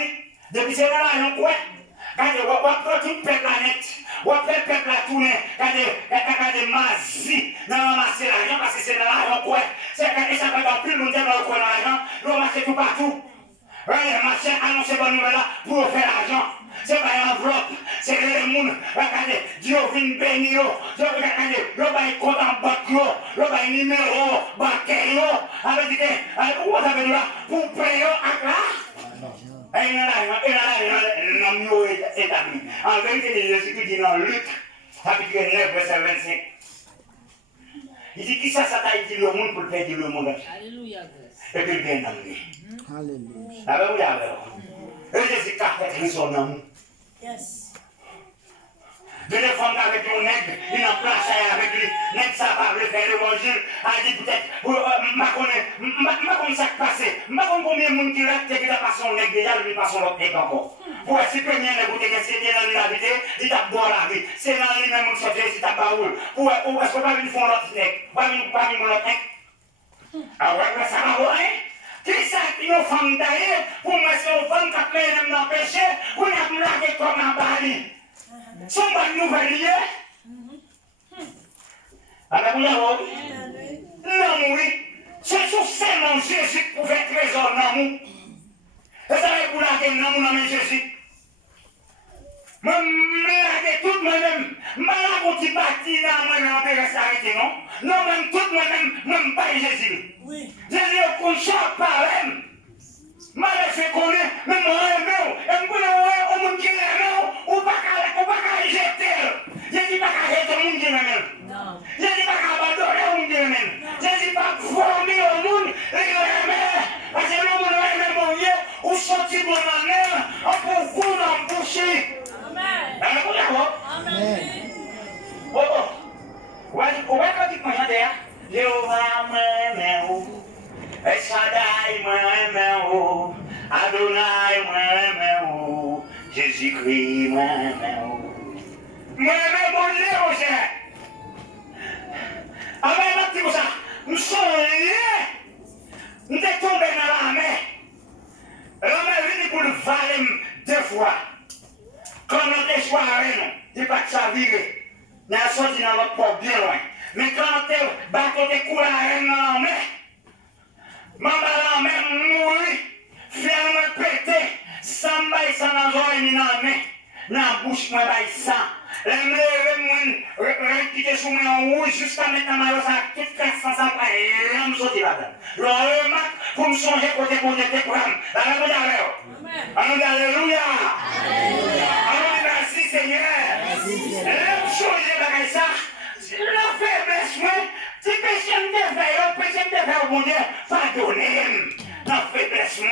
depuis c'est dans l'argent, quoi. Quand on prend toute la planète, on fait le peuple à tourner, quand on mazie, dans ramasser l'argent, parce que c'est dans l'argent, quoi. C'est quand ça fait plus longtemps dans l'argent, on masse tout partout. Les machins annoncent bonne nouvelle là pour faire l'argent. C'est pas une enveloppe, c'est les gens, regardez, Dieu vient bénir, regardez, le bail compte en banque, le bail numéro bancaire, avec des, où ça veut dire pour payer à là. Et là, nous établi. En vérité, Jésus qui dit dans Luc, chapitre 9, verset 25. Il dit qui ça t'a été le monde pour faire le monde. Alléluia. Et puis bien dans lui. Alléluia. Alléluia. Et Jésus qui a fait son amour. Yes. De les femmes avec un nègre, il en place avec lui. Nègre ça va faire l'évangile. A dit peut-être, je connais ça qui passe. Je ne sais pas combien de monde qui l'a qui a passé son nègre déjà, lui passe l'autre nègre encore. Pour si premier nègre qui est cédé dans l'habité, il t'a boire la vie. C'est dans lui-même qui sorti, c'est ta baoule. Pour est-ce qu'on va venir faire l'autre nègre? Pas venir l'autre nègre? Ah ouais, ça va voir, hein? Qui ça qui nous femme d'ailleurs pour moi c'est une femme qui a plein de péché pour nous blaguer comme un bali. C'est une nouvelle idée. Alors vous l'avez? Non, oui. C'est seulement Jésus qui pouvait trésor dans nous. Et ça va vous blaguer dans nous, Jésus. Je tout moi-même. Je ne bâti dans moi en reste arrêté, non? Non, même tout moi-même, même pas Jésus. Oui. Jésus est conscient par elle. Je laisse connaître, même moi, et je monde qui est là, ou pas jeter. Jésus pas jeter le monde qui est là. Non. Jésus pas abandonner le monde qui est là. Jésus pas former au monde, parce que le monde est mon Dieu, ou sortir de ma mère, pour vous l'emboucher. Amen. Amen. Ouais, quand tu manges derrière, Jéhovah, moi, Shaddai, moi, Adonai, moi, Jésus-Christ, moi, mon Dieu, mon cher. Avec ma petite ça, nous sommes liés. Nous sommes tombés dans la mer. La mer est venue pour le valer 2 fois. Quand on est choisi, il n'y a pas de ça virer. On a sorti dans notre porte bien loin. Mais quand on est bateau de couleur dans la mer, maman la mer mourit, ferme pété, sans bail sans dans l'oreille ni dans la main, dans la bouche, moi bail sang. Les mères, qui sont en rouge jusqu'à maintenant, ça a tout fait sans ça, et me sortir là-dedans. Le remarque, pour me songer côté pour Dieu, pour moi. Alléluia. Alléluia. Merci Seigneur. L'aime changer ça. La faiblesse, moi, si péché me défait, bon Dieu, pardonnez. La faiblesse, moi.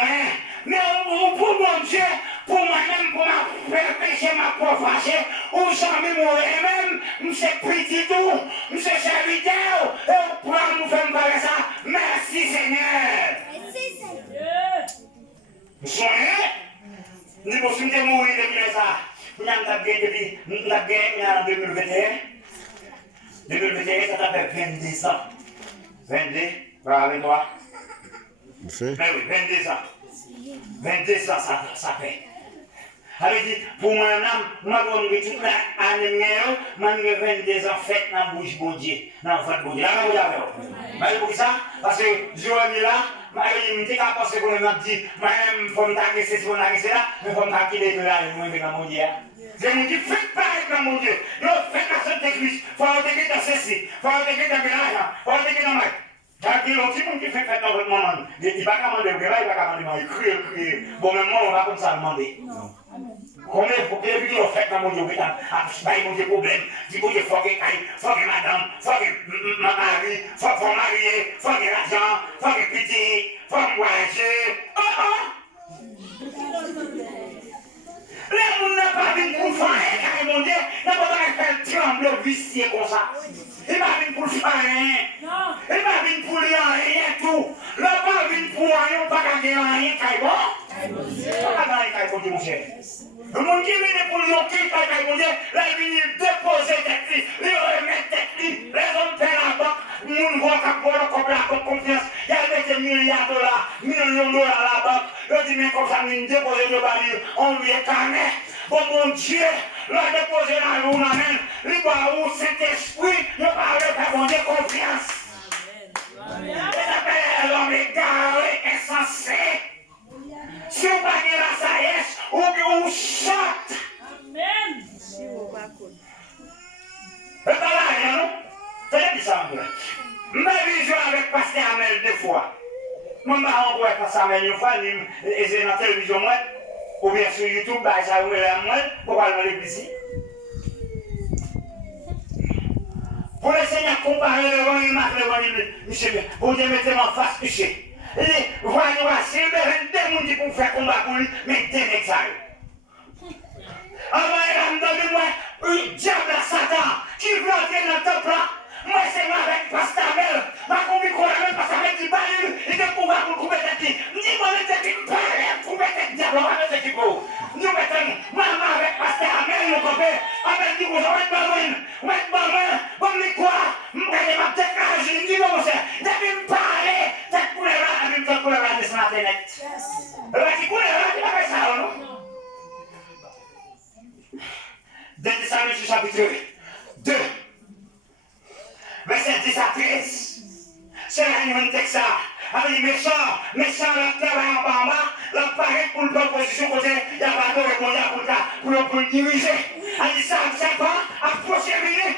Mais pour mon Dieu, pour moi-même, pour ma faire péché, ma pauvre fâché, ou jamais mourir même, c'est petit tout, c'est serviteur, et pour nous faire parler ça. Merci Seigneur. Merci Seigneur. Vous soyez? Nous pouvons mourir depuis ça. Nous avons gagné depuis en 2021. 2021, ça fait 22 ans. 22, va avec toi. Enfin. Mais oui, 22 ans. 22 ans, ça fait. Avec dit, pour moi, moi, je suis toute l'année, je suis 22 ans fait dans la bouche de Dieu. Dans votre bouche. Là, vous avez. Vous ça? Parce que je suis là, je suis là, parce que je me dis, je faut me taguer, je là, mais je faut me taguer là, je vais dans mon Dieu. Je me dis, faites pareil dans mon Dieu. Je fais la santé Kris. Il faut intégrer dans ceci. Il faut intégrer dans l'argent. Il faut intégrer dans ma. J'ai dit, petit monde qui fait dans votre moment. Il ne va pas commander le grave, il va commander le crier. Bon, même moi, on va comme ça demander. Combien il faut que vous faites dans mon Dieu, il y a des problèmes. Il faut que madame, il faut que ma mari, il faut que marier, il faut que l'argent, il faut que petit, il faut que voyager. Les gens n'ont pas vu pour faire, car mon Dieu, n'a pas faire trembler vicier comme ça. Il n'a pas vu pour faire rien. Il n'a pas vu pour rien tout. Il n'a pas vu pour rien, pas gagner rien, car bon. Pas gagner, car bon, mon cher. Le monde qui vient pour l'occuper, car mon Dieu, là, il vient déposer tête, il remet tête, les hommes paient la banque, nous voient qu'à boire le couple, la confiance, il y a des milliards de dollars, millions de dollars à la banque. Je dis, mais comme ça, nous déposons le baril, on lui est carnet. Bon, mon Dieu, l'a déposé dans le main, il va où Saint-Esprit, il parle de mon Dieu confiance. Il s'appelle l'homme égaré, insensé. Si vous parlez la sagesse, ou vous chante. Amen. Et par là, non? C'est ça, ma vision avec Pasteur Amel 2 fois. Moi, je vais envoyer Pasteur Amel une fois, et c'est dans la télévision, ou bien sur YouTube, ça vous met moi, pour aller dans l'église. Pour le Seigneur comparer l'évangile, monsieur, pour Dieu mettre en face péché. Voyez, c'est le monde qui peut faire combat pour lui, mais des mecs ça. Alors, il a donné moi un diable à Satan qui veut entrer dans le temple là. Moi, c'est moi avec Pasteur Amel. Ma combi qu'on a même Pasteur Amel qui balise, il est pour couper tête. Dis-moi, les têtes qui parlent, pour mettre le diable, on va mettre qui pour. Nous mettons, maman avec Pasteur Amel, nous copains. Amel dit, vous êtes pas loin. Vous êtes pas loin. Bon, mais quoi? Regardez ma tête là, je dis, non, c'est. Il a même parlé. Tête pour les rats, même tête pour les rats de sur Internet. Le petit pour les rats, tu vas faire ça, non? Denye chapitre 2. Verset 10 à 13. C'est là un texte ça. avec méchant, la travail en bas, la paraît pour une proposition côté, il y a pas de répondre pour le diriger. Elle dit ça, c'est pas, approchez bien,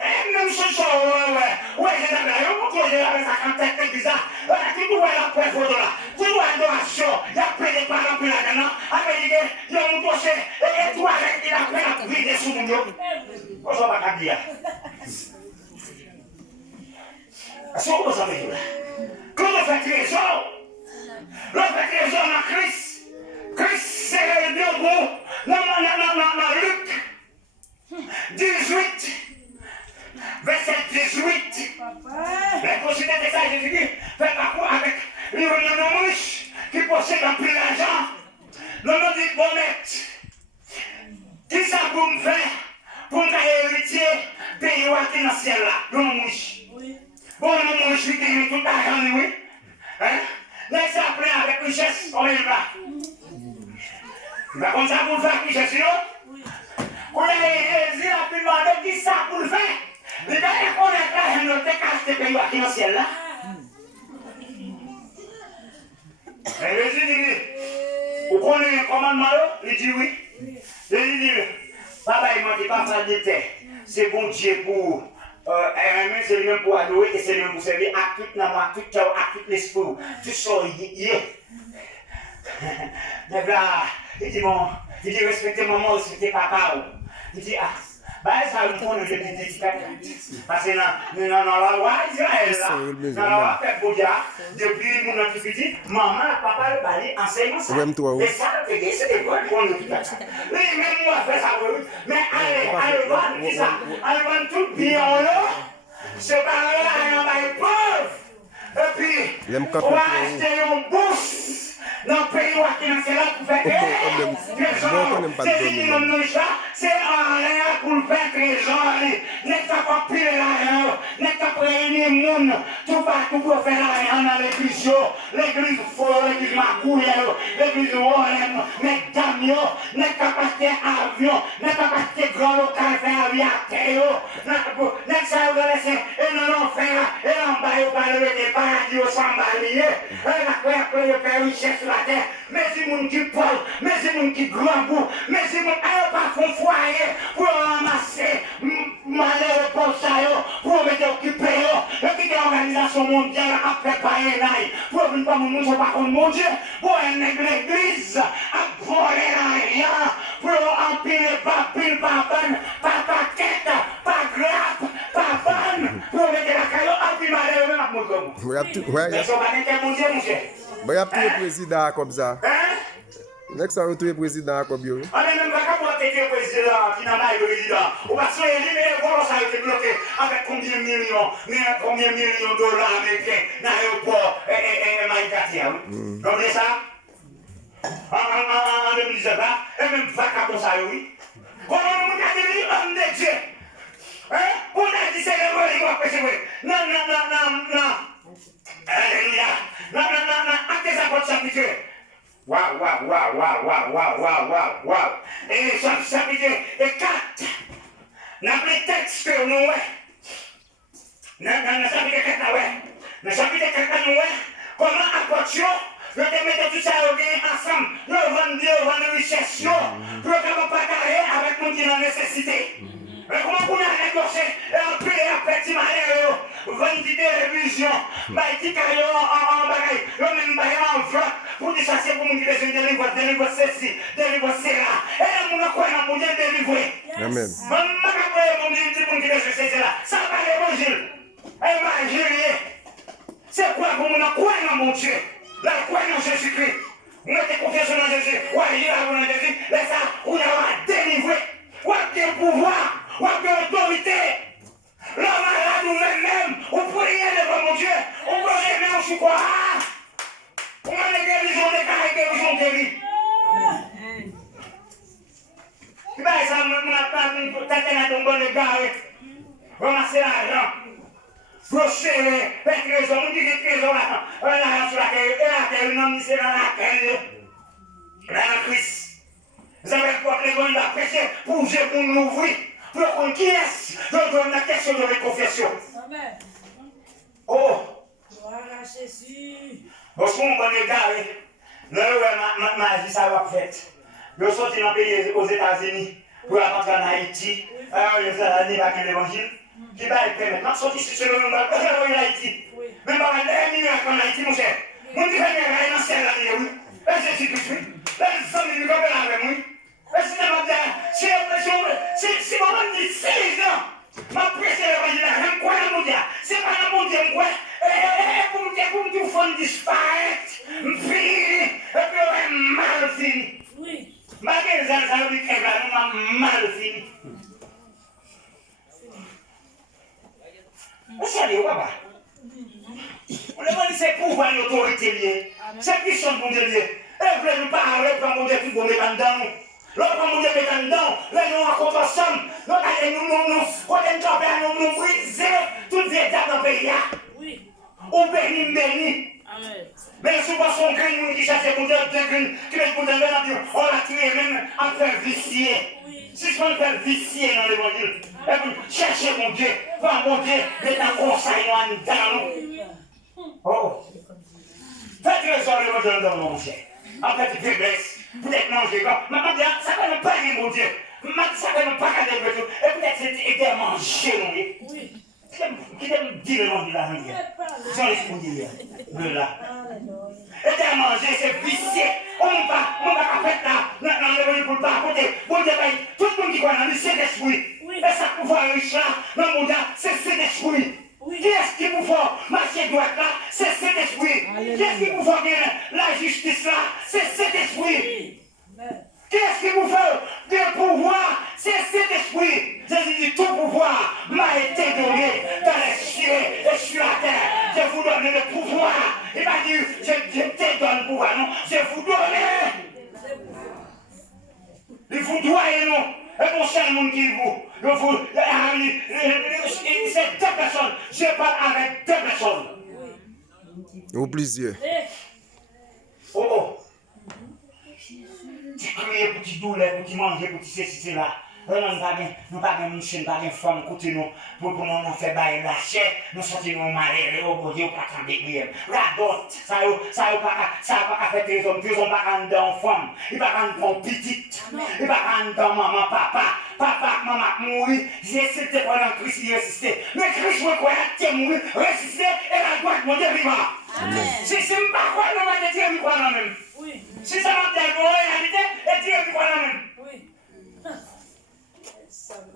et même ce soir, ouais, j'ai d'abord, on peut dire avec sa quantité bizarre, tu dois la preuve là, tu dois l'adoration, il y a plein de parents pour là-dedans, avec il y a un dossier, et toi, il a plein de vider sous nous. On s'en va pas dire. Est-ce que vous avez dit là? Quand on fait trésor, on fait trésor dans Kris. Kris, c'est le Dieu bon. Non, Luc 18, verset 18. Mais considérez ça, Jésus dit, faites rapport avec les riches qui possèdent un peu d'argent. Non, dit bonnette. Qui ça pour me faire? Pour me faire héritier pays qui dans le ciel là. Non, riche. Bon, non, je suis qui tout l'argent, oui. Hein? Laissez après avec richesse, on est là. Mais comme ça, pour le faire richesse, non? On a Jésus a pu demander qui ça pour le faire. Mais d'ailleurs, on a l'argent, on a caché pays qui dans le ciel là. Et Jésus dit, vous connaissez le commandement là? Il dit oui. Jésus dit, papa, il m'a dit pas faire de terre. C'est bon Dieu pour. Renmen, c'est le même pour adorer et c'est le même pour servir à tout l'amour, à tout le cœur, à tout l'esprit. Tout ça, il dit respectez maman, respectez papa. Il dit ça nous prend le dédicace. Parce que dans la loi Israël, dans la loi Père depuis mon antiquité, maman, papa, le enseignement ça. Et ça, c'est quoi pour nous tout ça. Oui, même moi, je fais ça pour eux. Mais allez voir, dis ça. Allez voir tout bien là. Ce parler-là, on va être pauvre. Et puis, on va acheter une bourse. Dans le pays où on est là pour faire trésor, c'est en l'air pour faire trésor. N'est-ce pas pile l'argent, n'est-ce pas réunir le monde, tout partout pour faire l'argent dans l'église, l'église folle, l'église macouille, l'église Warren, mesdames, n'est-ce pas acheter avion, n'est-ce pas acheter grand local, faire avion à terre, n'est-ce pas laisser, et non l'enfer, et en bas, il va lever des paradis au sambalier, et après, il fait richesse sur la terre, mais c'est mon qui pauvre, mais c'est mon qui grand bout, mais c'est mon pas qu'on foyer pour ramasser malheur pour ça, pour mettre occupé, et puis l'organisation mondiale a préparé pour venir pas mon pas contre mon Dieu, pour l'église, à voler l'argent, pour empiler pas pile, pas bonne, pas paquette, pas grappe, pas bonne, pour mettre la caillou, à puis malheur même à mon comme. Il y a tout le président comme ça. Next time, tu es président comme ça. On est même pas capable de président, finalement, le président. On va se éliminer, voilà, ça a été bloqué avec combien de millions de dollars américains dans l'aéroport et Maïkatia. Vous comprenez ça? En 2019, et même vaca comme ça, oui. Comment on a dit, homme de Dieu? On a dit, c'est le rôle, il va pécher, oui. Non. Alléluia. Non. À tes apôtres chapitre. Waouh. Et chapitre 4. Dans les textes que nous voyons. Dans chapitre 4, dans chapitre 4, nous voyons comment apôtres, nous mettons tout ça ensemble. Nous vendons richesse. Nous partager avec nous qui ont nécessité. Mais comment vous avez négocié et en plus à petit malheur, vendre des télévisions, des caillots en bagaille, même en flotte, pour dire ça c'est pour nous qui besoin de délivrer ceci, délivrer cela. Et nous croyons dans mon Dieu délivrer. Amen. Maman croyez mon Dieu qui besoin de cela. Ça va l'évangile. Évangile. C'est quoi pour nous croire dans mon Dieu? La croyance dans Jésus-Christ. Nous mettez confiance dans Jésus. Ouais, il a dans Jésus. Laisse ça, on a délivré. On a des pouvoirs. On a de l'autorité. L'homme là nous-mêmes, on prie devant mon Dieu. On peut aimer, on se croit. On a des guérisons, des cas et guérisons guéris. Ben ça, on a tête à tomber le gars. Ramasser l'argent. Brochérer, faire trésor. On dit que trésor là. L'argent sur la terre. Et la terre, non, c'est dans la terre. Dans la Kris. Vous avez porté les gens à prêcher pour nous ouvrir. Pour qu'on qui est, donc on a question de la confession. Oh, Voilà, Jésus. Bon, si on va regarder, ma vie, ça va faire. Je suis sorti dans le pays aux États-Unis pour rentrer en Haïti. Alors, les États-Unis, avec l'évangile, qui va être permettre. Je suis sorti sur le monde, je vais en Haïti. Même pas un miracle en Haïti, mon cher. Mon Dieu, il y a un ciel là, oui. Et Jésus Christ, oui. Les hommes, ils nous comprennent avec moi. Et si si maman dit 6 ans, ma prêche l'évangile, je ne crois pas mon Dieu. C'est pas dans mon Dieu, je crois. Pour me dire, faut disparaître, me finir, et puis on est mal fini. Oui. Malgré ça, ça veut dire que nous avons mal fini. Vous savez, papa. On le dit, c'est pouvoir et l'autorité liée. C'est puissant pour Dieu lié. Et vous voulez nous parler, pour mon Dieu, tout pour mettre dedans nous. L'autre, mon Dieu, mettre dedans. Là, nous rencontrons ensemble. Nous allons nous briser toutes les étapes dans le pays. Oui. Ou béni. Amen. Mais souvent, son grain qui chasse pour Dieu, qui met pour Dieu, on l'a tué même en faire vicier. Si on fait vicier dans l'évangile, et puis cherchez mon Dieu, mon Dieu, mettez un conseil dans nous. Oh! Faites trezô l'évangile dans mon cher. En fait, faiblesse, peut-être manger comme. Maman dit, ça va nous parler, mon Dieu. Ça va nous parler, et peut-être c'était manger, mon Dieu. Oui. Qui t'aime dire le nom de la vie? Jean l'esprit dire, de là. Et à manger, c'est vicié. On ne va pas faire ça. Dans l'évangile pour pas côté. Bon Dieu, tout le monde qui croit dans lui, c'est l'esprit. Et ça pouvoir riche là, dans le monde, c'est cet esprit. Qui est-ce qui vous fait marcher droite là? C'est cet esprit. Qui est-ce qui vous fait bien la justice là? C'est cet esprit. Qui est-ce qui vous fait des pouvoirs? C'est cet esprit. Jésus dit tout pouvoir m'a été donné dans les cieux et sur la terre. Je vous donne le pouvoir. Il m'a dit, je te donne le pouvoir. Non, je vous donne. Il vous doit et non. Et mon cher monde qui vous. C'est 2 personnes. Je parle avec 2 personnes. Ou plusieurs. Oh. Tu crier pour tu douleur, pour tu manger, pour tu ceci, c'est là. Nous n'avons pas de mission, pas de femme, côté nous, pour nous faire bailler la chair, nous sortir malheureux, oh bon Dieu, pas tant de prières. La dot, ça n'a pas fait des hommes pas rendre dans femme, il va rendre dans petite, il va rendre dans maman, papa, maman mourir, c'était pendant Kris qui resistait. Mais Kris, je crois qu'il a mourir, resisté, et la droite, mon Dieu, vivant. Si je ne pas croire, on va dire, vivant dans même. Si ça m'a dit, en réalité, et dire, vivant dans même.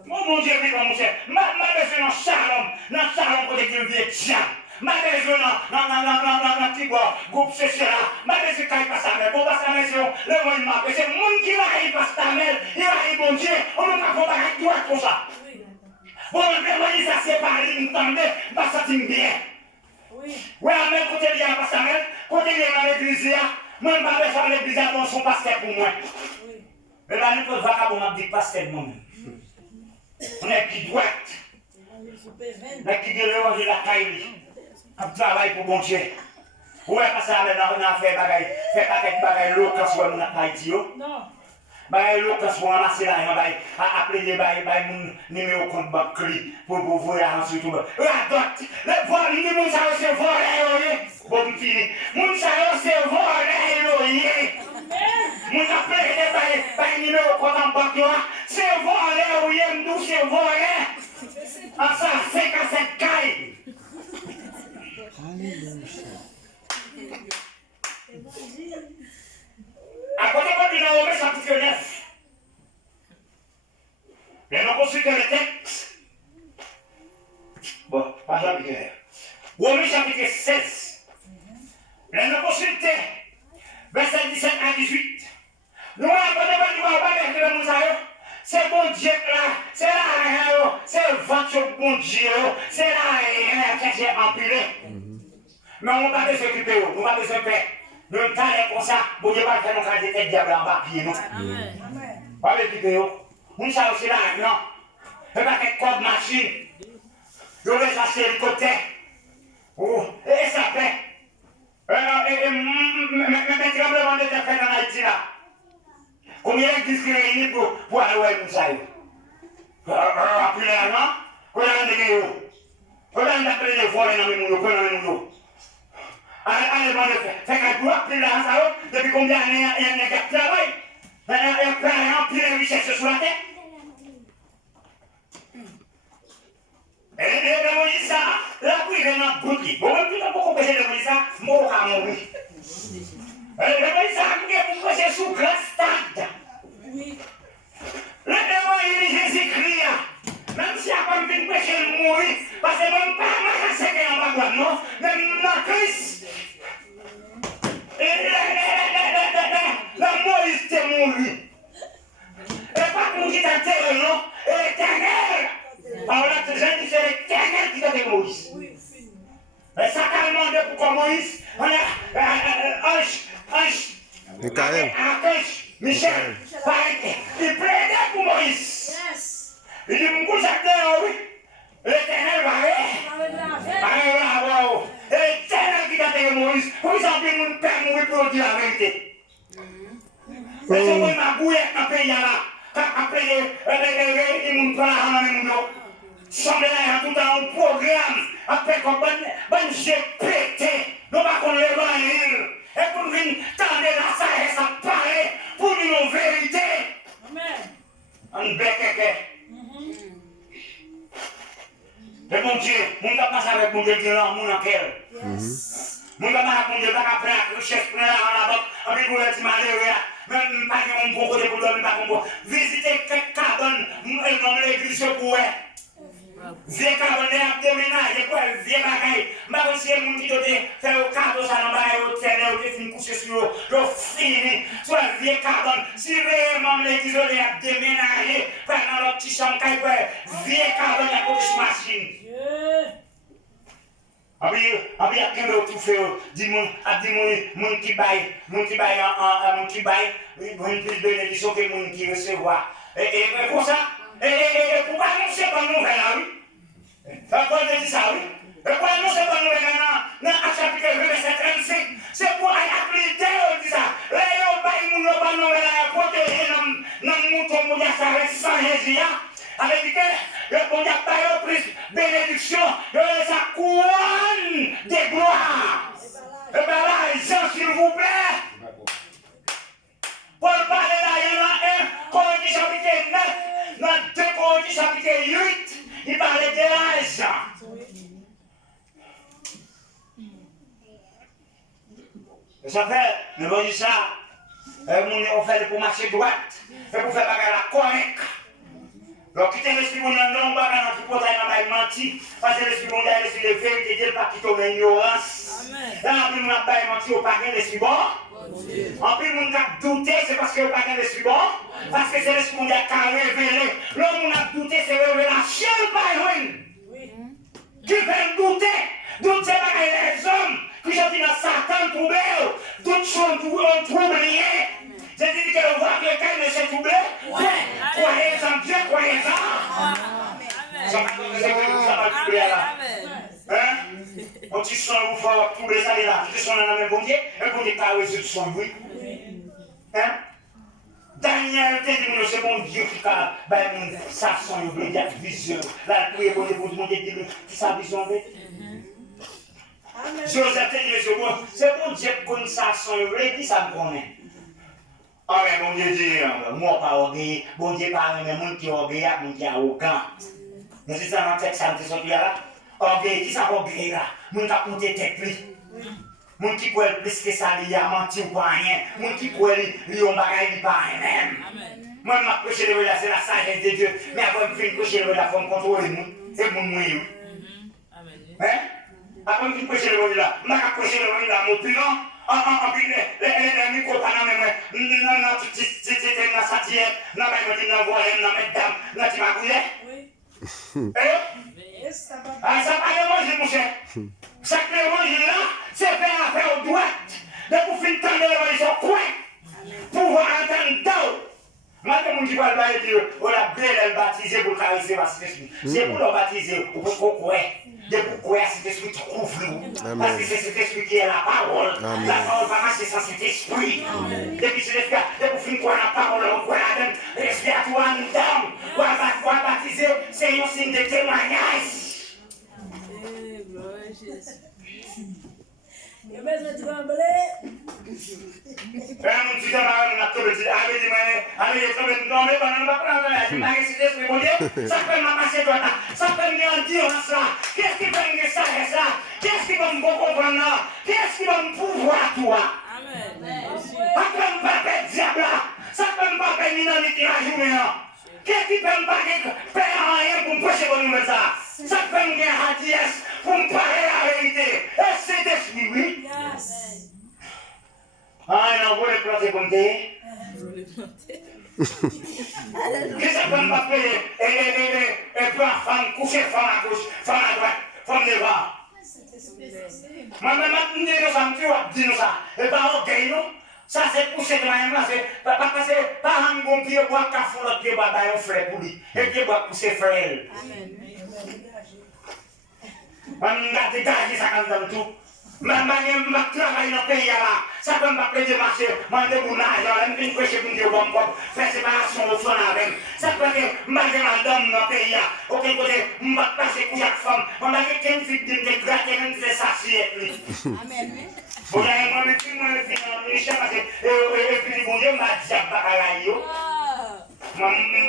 Mon Dieu, vivant, mon cher. Ma besoin dans Shalom, pour dire que je suis ma besoin dans petit groupe social. Ma besoin quand il passe à mer. Bon, passe à mer, c'est le monde m'a c'est le monde qui va y passer à mer. Il va y bon Dieu. On ne va pas faire droit comme ça. Bon, on ça séparé, nous tendez, pas ça bien. Oui, mais côté bien, passe à mer, côté bien dans l'église, moi, je ne vais pas faire l'église, on son pasteur pour moi. Mais là, nous pouvons voir comment on dit pasteur pour moi. On est qui droite. On est qui de l'eau de la caille. On travaille pour bon Dieu. Ouais, parce que on a fait bagaille. Fait paquet bagaille l'eau quand on a pas dit. Non. Bagaille l'eau quand on a amassé là, on va appeler les bagailles mon numéro compte banque pour voir ensuite tout. La dot. Le vol, ni mon ça c'est volé. Bon fini. Mon ça c'est volé. Mon appelé les bagailles numéro compte en banque c'est volé, oui, nous c'est volé. À ça, c'est qu'à cette caille. À côté de Romains chapitre 9, nous consultons le texte. Bon, pas chapitre 9. Romains chapitre 16. Nous consultons verset 17 à 18. Nous avons c'est bon Dieu là, c'est là, c'est le ventre bon Dieu, c'est là, qui est empilé. Mais on ne va pas s'occuper, on ne va pas se faire. Nous ne parlons comme ça, bon Dieu va faire nos cas de tête diable en papier. Pas s'occuper, on s'en aussi là, non. Et pas quelque code machine. Je vais chercher l'hélicoptère. Et ça fait. Mais tremblement de terre fait en Haïti là. Combien d'églises qui réunissent pour aller voir nous ça? Appeler là, non? Quand on a des gens, quand on a appelé les volets dans le monde, quand on a des gens. allez, bon, fait qu'un gros pile là, ça, depuis combien d'années il y a un gars qui travaille? Il y a plein de richesses sur la terre. Et le Moïse, la pluie vient en boucle. Bon, même plus pour compter le Moïse, mort à mourir. Le Moïse, pour c'est sous grand stade. Oui. Le démon, il Jésus-Christ, même si après il vient prêcher le mourir, parce que même pas ma casse qui est en bas, non, même dans Kris. Et la Moïse t'est mouru. Et pas pour qui t'a terre, non, et l'éternel. Alors là, c'est l'éternel qui t'a fait Moïse. Et ça t'a demandé pourquoi Moïse, on a ange, Michael. Michel, il plaidait pour Moïse. Il dit, mon cousin, oui, l'éternel va aller. Et l'éternel qui t'a fait Moïse, pour exemple, mon père mourir pour dire la vérité. Et c'est moi qui m'a bouillé dans le pays là. Après, il m'a pris la main. Semble là, tout dans un programme. Après, comme bon GPT, nous va qu'on l'évangile. Et pour venir tendre la sagesse à parler pour une vérité. Amen. En bec. Et mon Dieu, mon Dieu passe avec mon Dieu de l'amour en quel. Mon Dieu passe avec mon Dieu, pas après la richesse, prendre la banque, en plus pour être malheureux. Même pas un bon côté pour dormir, pas bon. Visiter quelques cabanes, dans l'église pour eux. Vieux cabanes abdominales, quoi, vieux bagaille. Ma aussi, mon qui doit faire au cadeau, ça n'a pas été au fin coucher sur le fini. Soit vieux cabane, si vraiment l'église est déménagée, pendant leur petit chambre, vieux cabane à côté de machine. Après, il y a quelqu'un qui fait, dis-moi, mon qui baille, une plus de bénédiction que mon qui recevoir. Et pour ça, et pour annoncer pas nous nouvel, oui. Pourquoi je dis ça, oui? Et pour annoncer pas nous nouvel, dans le chapitre verset 35, c'est pour appliquer, on dit ça. Là, il y a pas nouvel à protéger dans le mouton, pour dire ça reste sans Jésus. Avec dit que le bon Dieu a plus bénédiction, sa couronne de gloire. Et bien là, Jean, s'il vous plaît. Pour parler là, il y en a un, Corinthiens chapitre 9, dans 2 Corinthiens chapitre 8, il parlait de l'argent. Et ça fait, le bon Dieu ça, on fait pour marcher droite, et pour faire la correcte. Donc, quitter l'esprit mon nom, on va dans tout portail, on va mentir. Parce que l'esprit mon est l'esprit de vérité, Dieu pas quitter l'ignorance. Là, en plus, on n'a pas menti, on n'a pas l'esprit bon. En plus, on a douté, c'est parce qu'on n'a pas l'esprit bon. Parce que c'est l'esprit mon qui a révélé. Là, on a douté, c'est révélation, pas une. Qui fait douter? Doute, c'est pas les hommes qui sont dans Satan troublé. Doute sont troublés. J'ai dit que le voir quelqu'un ne s'est troublé. Croyez en Dieu, croyez en. Ça va troubler là. Hein? On dit son vous faut troubler ça là. Tu son dans la même bon Dieu, et bon Dieu t'a résoudre son oui. Hein? Daniel te dit c'est bon Dieu qui a ça son obligé vision. Là prier pour mon Dieu qui sa vision avec. Joseph te dit c'est bon Dieu qui connaît ça son obligé ça me connaît. Ah mais bon Dieu dit, moi pas orgueil, bon Dieu pas mais mon qui orgueil, mon qui arrogant. Mais c'est ça dans le texte, ça me dit ça là. Orgueil, qui ça orgueil là? Mon qui a compté tête lui. Mon qui croit plus que ça, il a menti ou pas rien. Mon qui croit lui on bagaille il pas rien même. Moi m'a prêché le c'est la sagesse de Dieu, mais après me faire prêcher le la forme contrôler mon, c'est mon moi. Hein? Après me prêcher le là, m'a prêché le là mon pilon. En plus, les micro-panneaux, non, tu t'es dans sa tienne, non, mais tu n'en vois rien, non, mesdames, non, tu m'as gouillé? Oui. Eh? Ça va manger, mon cher. Chaque évangile là, c'est faire affaire aux droites. De pour finir de l'évangile au coin. Pour voir entendre d'eau. Maintenant, mon qui va le dire, on a bien le baptiser pour caresser la Saint-Esprit. C'est pour le baptiser, pour quoi? De pourquoi cet esprit te couvre nous. Parce que c'est cet esprit qui est la parole. La parole va marcher sans cet esprit. Depuis cet esprit, depuis finir quoi la parole, on croit la donne. L'esprit à toi en dedans. Pour baptiser, c'est un signe de témoignage. Il besoin de trembler. Mon petit camarade, on a tout le dit, allez, non, mais pendant le ça peut m'amasser toi, ça peut me dire ça. Qu'est-ce qui peut me ça et ça? Qu'est-ce qui va me comprendre? Qu'est-ce qui va me pouvoir toi? Amen. Ça peut me pas faire diable, ça peut me pas faire dynamique la journée. Qu'est-ce qui peut me pas faire rien pour me prêcher pour nous ça? Ça peut me faire radiesse pour me parler la vérité. Et c'est esprit, oui. Yes. Ah, non, vous les plantez comme t'es. Qu'est-ce que ça peut me rappeler? Et puis, femme coucher, femme à gauche, femme à droite, femme devant. Moi-même, je ça me dit ça. Et pas orgueil, non? Ça, c'est pousser de la main, c'est parce que pas un bon pied, boire café, l'autre pied, boire un frère pour lui. Et puis, boire pousser frère. Amen. On a dégagé ça quand même tout. Je travaille dans le pays là. Ça peut me pas de marcher. Je vais me faire prêcher pour me dire bon pop. Faire séparation au fond avec. Ça peut que je vais madame dans le pays là. Aucun côté, je vais passer pour chaque femme. Je vais faire qu'une fille qui me gratte même de sa Amen. Bon, moi, je suis parce que puis bon Dieu m'a dit à yo.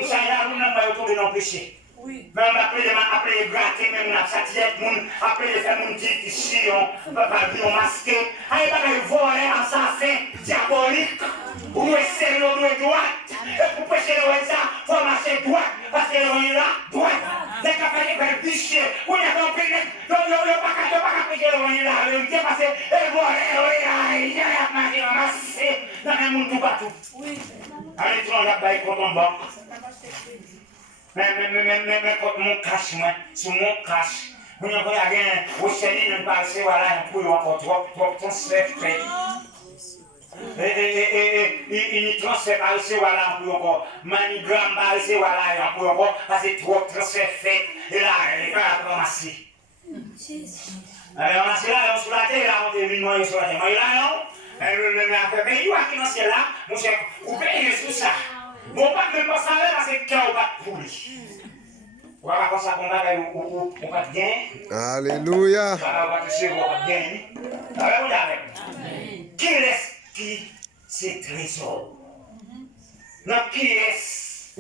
Ça y a nous pas retourner dans le péché. Oui. Même après gratter, même la satire, après les faire mon petit ici, papa dit on masqué. Aïe, pas de voler, assassin, diabolique. Ou essayer de droite. Et pour prêcher le ça, il faut marcher droite. Parce que l'on est là, droite. Dès qu'on fait des bichets, on a compris, il n'y a pas prêcher l'on est là. Parce que les volets, il y a marché, on massé. Dans le monde tout partout. Oui. Allez, tu vas aller contre ton banc. Mais mon cash, moi, sur mon cash. Vous n'avez pas rien, vous savez, ne pas passer, voilà, un peu encore trop transfert fait. Il transfert par ici, voilà, un peu encore. Manigramme par ici, voilà, un peu encore, parce que trop transfert fait. Et là, il va ramasser. Alors, on a là, on sur la terre, là, on est venu noyer sur la terre. Mais là, non. Mais il y a qui dans ce là, mon cher, vous payez sur ça. Bon, pas même pas ça, parce que quand on va pourri. Voilà comme ça qu'on va on va gagner. Alléluia. On va toucher, on va gagner. Qui est-ce c'est trezô? Non, qui est-ce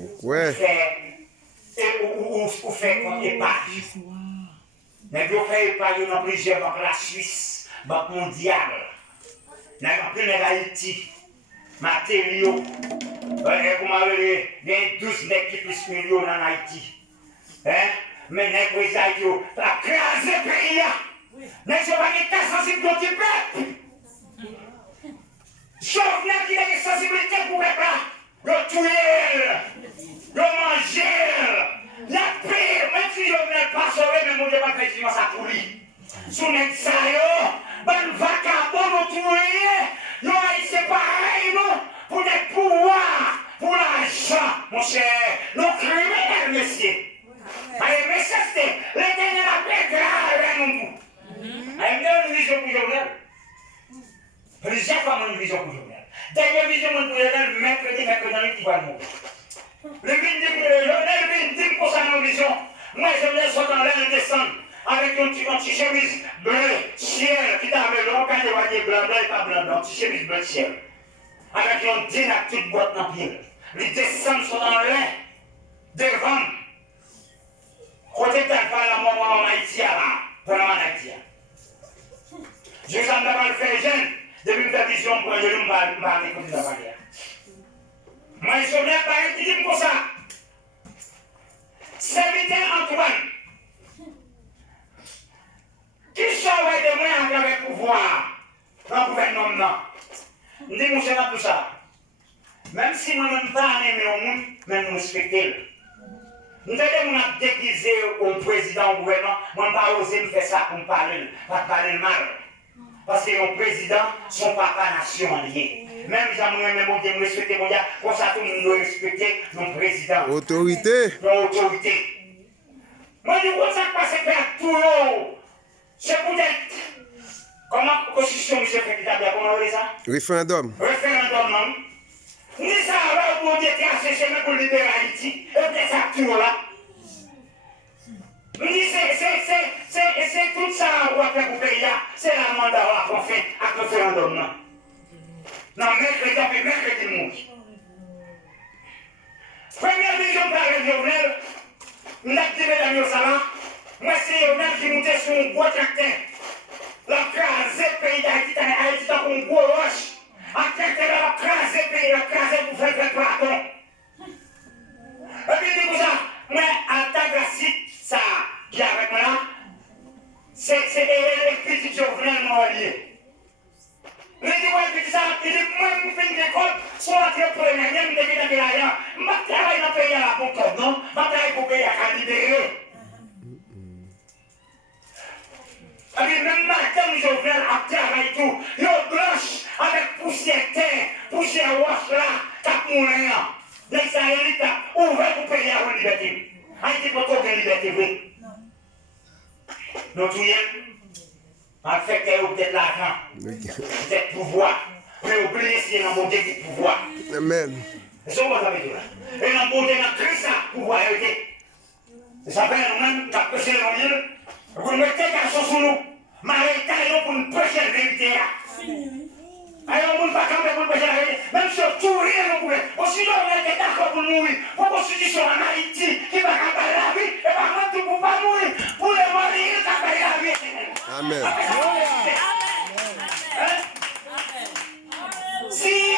ou fait comme épargne? Mais vous faites épargne dans plusieurs banques, la Suisse, banque mondiale, dans Haïti, matériaux. Il y a 12 mecs qui plus millions en Haïti. Mais les Haïti ont crasé le pays. Mais je ne sais pas qui est sensible pour le peuple. Jovenel qui a des sensibilités pour le peuple. Le tuer, le manger, la paix. Même si Jovenel pas sauvé, mais mon Dieu va faire ça pour lui. Sous les saillots, ben vagabond, le tuer. C'est pareil, non? Pour des pouvoirs, pour l'argent, mon cher, nos criminels, messieurs. Allez, mais ça, c'était l'éternel a fait grave à nous. Allez, me donne une vision pour Jovenel. Plusieurs fois, une vision pour Jovenel. Dernière vision pour Jovenel, mercredi, qui va mourir. Le 20 pour ça, nos visions. Moi, Jovenel soit dans l'air descendre avec un petit chemise bleu, ciel, qui t'a avec le rocan de voilier blanc, et pas blanc, un petit chemise bleu ciel. Avec un dîner à toute boîte dans le pied. Les descendent sont dans l'air, devant. Côté de la mort en Haïti, là, pendant en Haïti. Je suis en train de faire jeune, depuis ma vision pour aller me parler comme ça. Moi, je suis venu par qui dit comme ça. Serviteur Antoine. Qui sauve de moi avec pouvoir dans le gouvernement? Je dis, mon cher, tout ça. Même si je ne suis pas aimé au monde, mais je respecte. Nous avons déguisé au président au gouvernement, je ne pas osé me faire ça pour me parler, pas parler mal. Parce que le président, son papa nation lié. Même si je respecte mon Dieu, pour ça tout le monde doit respecter le président. Autorité. L'autorité. Moi, je dis, ça passe faire tout l'eau. C'est peut-être. Comment la constitution, M. Fédéral, comment on dit ça? Référendum. Référendum, non? Ni ça va pour dire qu'il y a cherché pour libérer Haïti, et peut-être ça tout là. Ni c'est tout ça, fait pour payer, c'est la mandat qu'on fait avec le référendum. Non, mercredi, puis mercredi, mouille. Première vision par le journal, nous avons dit, mesdames et messieurs, moi, c'est Onel qui montait sur un gros tracteur. La crasé le pays d'Haïti, Haïti dans un gros roche. La tracteur a crasé le pays, la crasé pour faire le platon. Et puis, dit comme ça, moi, en tant que site, ça, qui est avec moi là, c'est le petit Jovenel Morlier. Il dit, moi, petit ça, il dit, moi, je fais une école, soit entrepreneur, même de vie de l'argent. Je travaille dans le pays à la bonne code, non? Je travaille pour payer à libérer. Et puis, même madame Jovenel a travaillé tout. Il blanche avec poussière terre, poussière roche là, cap moulin. Donc, ça y est, il a ouvert pour payer à la liberté. Haïti pour trouver la liberté, oui. Nous, tout y est. En fait, il y a peut-être l'argent, peut-être pouvoir. Mais oubliez si il y a un bon Dieu qui pouvoir. Amen. C'est ça que vous avez dit là. Et un bon Dieu dans Kris, pouvoir arrêter. Ça fait nous-mêmes, qui a prêché l'évangile, vous mettez des garçons sur nous. M'arrêtez pour nous prêcher la vérité. Alors, on ne peut pas camper pour nous prêcher la vérité. Même si on tout rien, nous pouvons. Aussi, on est d'accord pour mourir. Pour la constitution en Haïti, qui va camper la vie, et par contre, pour ne pas mourir. Pour les mourir, camper la vie. Amen. Six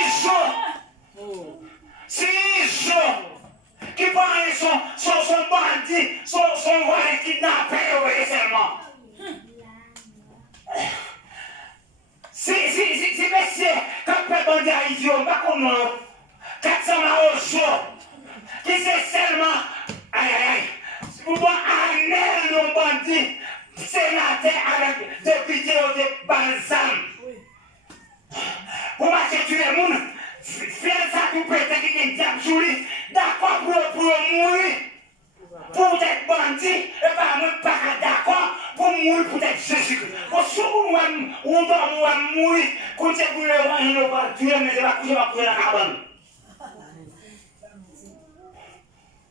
jours qui prennent son bandit, son voisin kidnappé seulement. Si messieurs, quand le bandit a idiot, on va comment 400 au jour, qui c'est seulement, aïe, pour voir Onel le bandit, sénateur avec député de balsam. Pour marcher tuer les gens, faire ça tout péter qui est diable sur lui, d'accord pour mourir, pour être bandit, et pas moi pas d'accord pour mourir pour être Jésus-Christ. Pour ceux qui doivent mourir, quand c'est pour les gens, ils ne vont pas tuer, mais c'est pas coucher dans la cabane.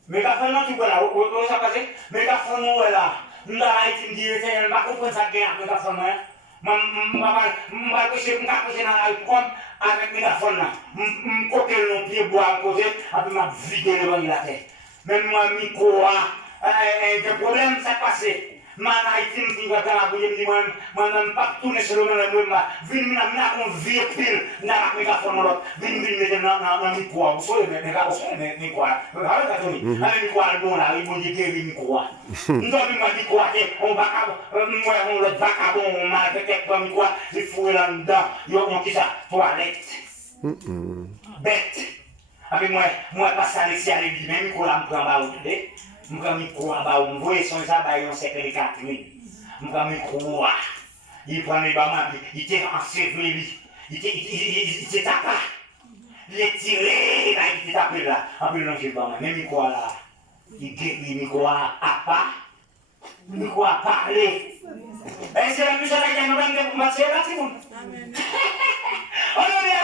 Mais quand on tu vois là, où ça passe? Mais quand on est là, nous là, il me dit, je ne comprends pas gain avec quand on est. Je vais dans la com avec mes mégaphone là. Je vais coquer le pied bois à côté, après je vais vider le banc de la tête. Même moi, micro, des problèmes, ça passe. Je vais dans la bouille, je dis, moi, je ne vais pas tourner sur le monde, je vais vieux pile dans la mégaphone. Je vais mettre dans le micro. Vous savez, le micro. Vous savez, le micro, bon là, il faut dire que le micro. Nous avons dit quoi, on va le vacabon, on m'a fait comme quoi, il faut là-dedans, il y a kisa, toilette. Bête. Avec moi, pas ça, les ciels, les même micro là, je prends bas au je prends micro en bas, vous voyez, son ça, on sait que les 4 000. Je prends micro, il prend les bas, il était enseveli, il était tapé. Il est tiré, il était tapé là, après le j'ai pas, même micro là. Il guérit, micro à pas, micro à parler. Et c'est la musique qui nous donne pour marcher là, c'est bon. Amen. Alléluia.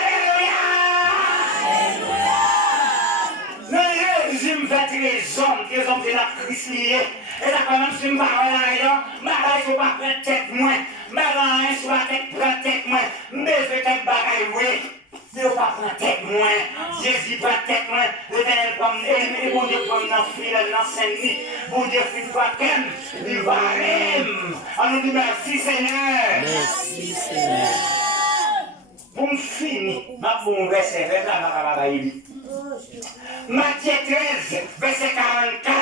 Alléluia. Je me fais trezô c'est la Kris liée. Et là, quand même, si je me parle là, je ne vais pas prendre tête moins. Je ne vais pas prendre tête moins. Je vais faire tête bagaille, oui. Ne pas prendre tête moins. Jésus prend tête moins. L'éternel comme ennemi, bon Dieu comme dans fil, dans Saint-Denis. Bon Dieu, fils toi qu'aime, il va aimer. On nous dit merci Seigneur. Merci Seigneur. Pour me finir, ma bon verset, Matthieu 13, verset 44.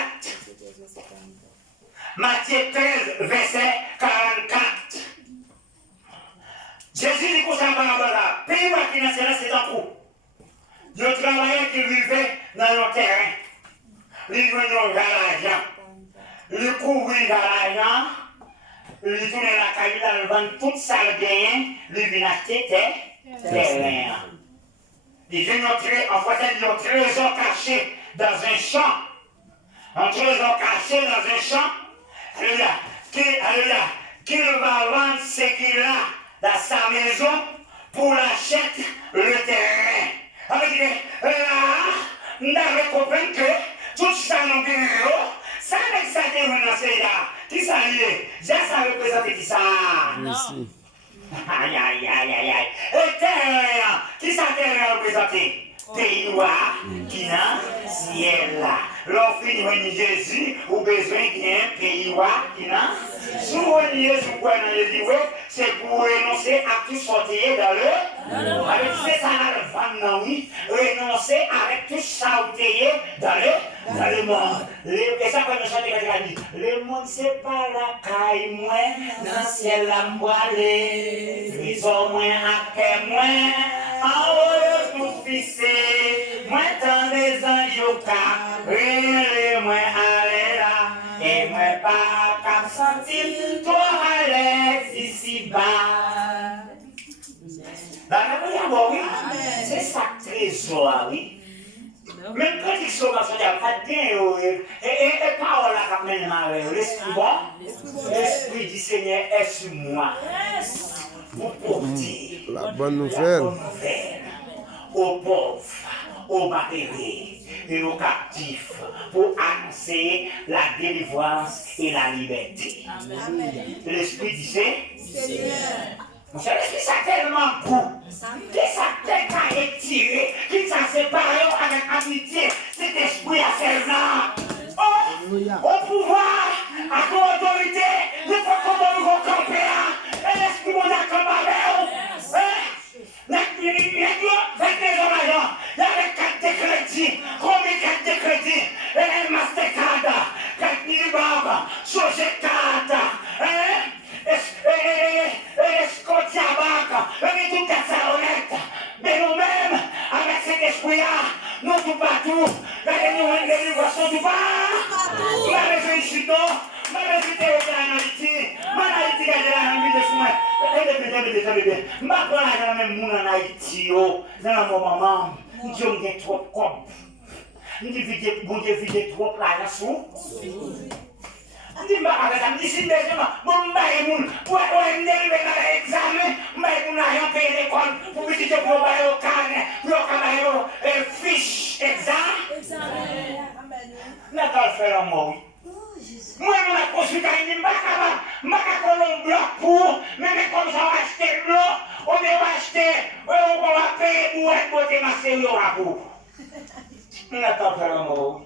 Matthieu 13, verset 44. Jésus dit qu'on s'en va là. Pays qui n'a pas c'est un coup. Je travaillais qui vivait dans nos terrains. Il venait dans l'argent. Il courait dans l'argent. Il tournait la caille dans le vent, toute ça le gagnait. Il venait acheter terrain. Il venait en fait, il y a un trésor caché dans un champ. Un trésor caché dans un champ. Alléluia. Qu'il va vendre ce qu'il a dans sa maison pour l'acheter le terrain. Alors, là, nous avons compris que tout ça nous guérit. Ça n'est pas ça qui est là. Qui ça y est? J'ai ça représente qui ça? Ici. Aïe, aïe, aïe, aïe, aïe. Et terre, qui ça terre représente? Pays qui n'a ciel là. Lorsque nous Jésus, ou besoin d'un pays qui n'a. Si vous voyez ce point dans le livre, c'est pour renoncer à tout sortir dans le. Avec c'est ça là, oui. Renoncer avec tout sortir dans le monde. Et ça, quand nous chantons, le monde, c'est pas la caille, moi, dans le ciel, la moelle, les hommes, moi, après moi, en haut, tout fissé. Moi, dans les anges, moi, allez là, et moi, pas qu'à sentir, toi, allez ici bas. Dans la vie, oui, c'est ça, trezô, oui. Même quand ils sont dans ce cas, pas bien, et parole là, quand même, l'esprit bon, l'esprit du Seigneur est sur moi. Pour dire La bonne nouvelle aux pauvres, aux battus et aux captifs, pour annoncer la délivrance et la liberté. L'esprit du Seigneur. Mon cher, l'esprit, ça tellement beau, que ça tellement étiré, qu'il s'est séparé avec amitié, cet esprit à servant. Au pouvoir, à l'autorité, il faut qu'on nous camper là, et l'esprit mon accord il y avait 4 décrédits, combien 4 décrédits, et Mastercard, 4 000 banques, Sove 4, et tout ça honnête. Mais nous-mêmes, avec cet esprit-là, nous tout partout, nous l'élévation du bas, la maison ici, non, la maison en Haïti, ma Haïti, la vie de soins. Je ne pas même moun en Haïti, dans mon maman, je me trop comme. Je me dis trop là, là, sous. Je dis, je suis déjà, je moun, pour examen, je moun payer l'école, pour que je pour au carnet, pour fiche examen. N'a faire un mot. Moi, je vais consulter un bloc pour, mais comme ça, on va acheter l'eau, on va acheter, on va payer pour être beauté ma série pour. On attend faire un mot.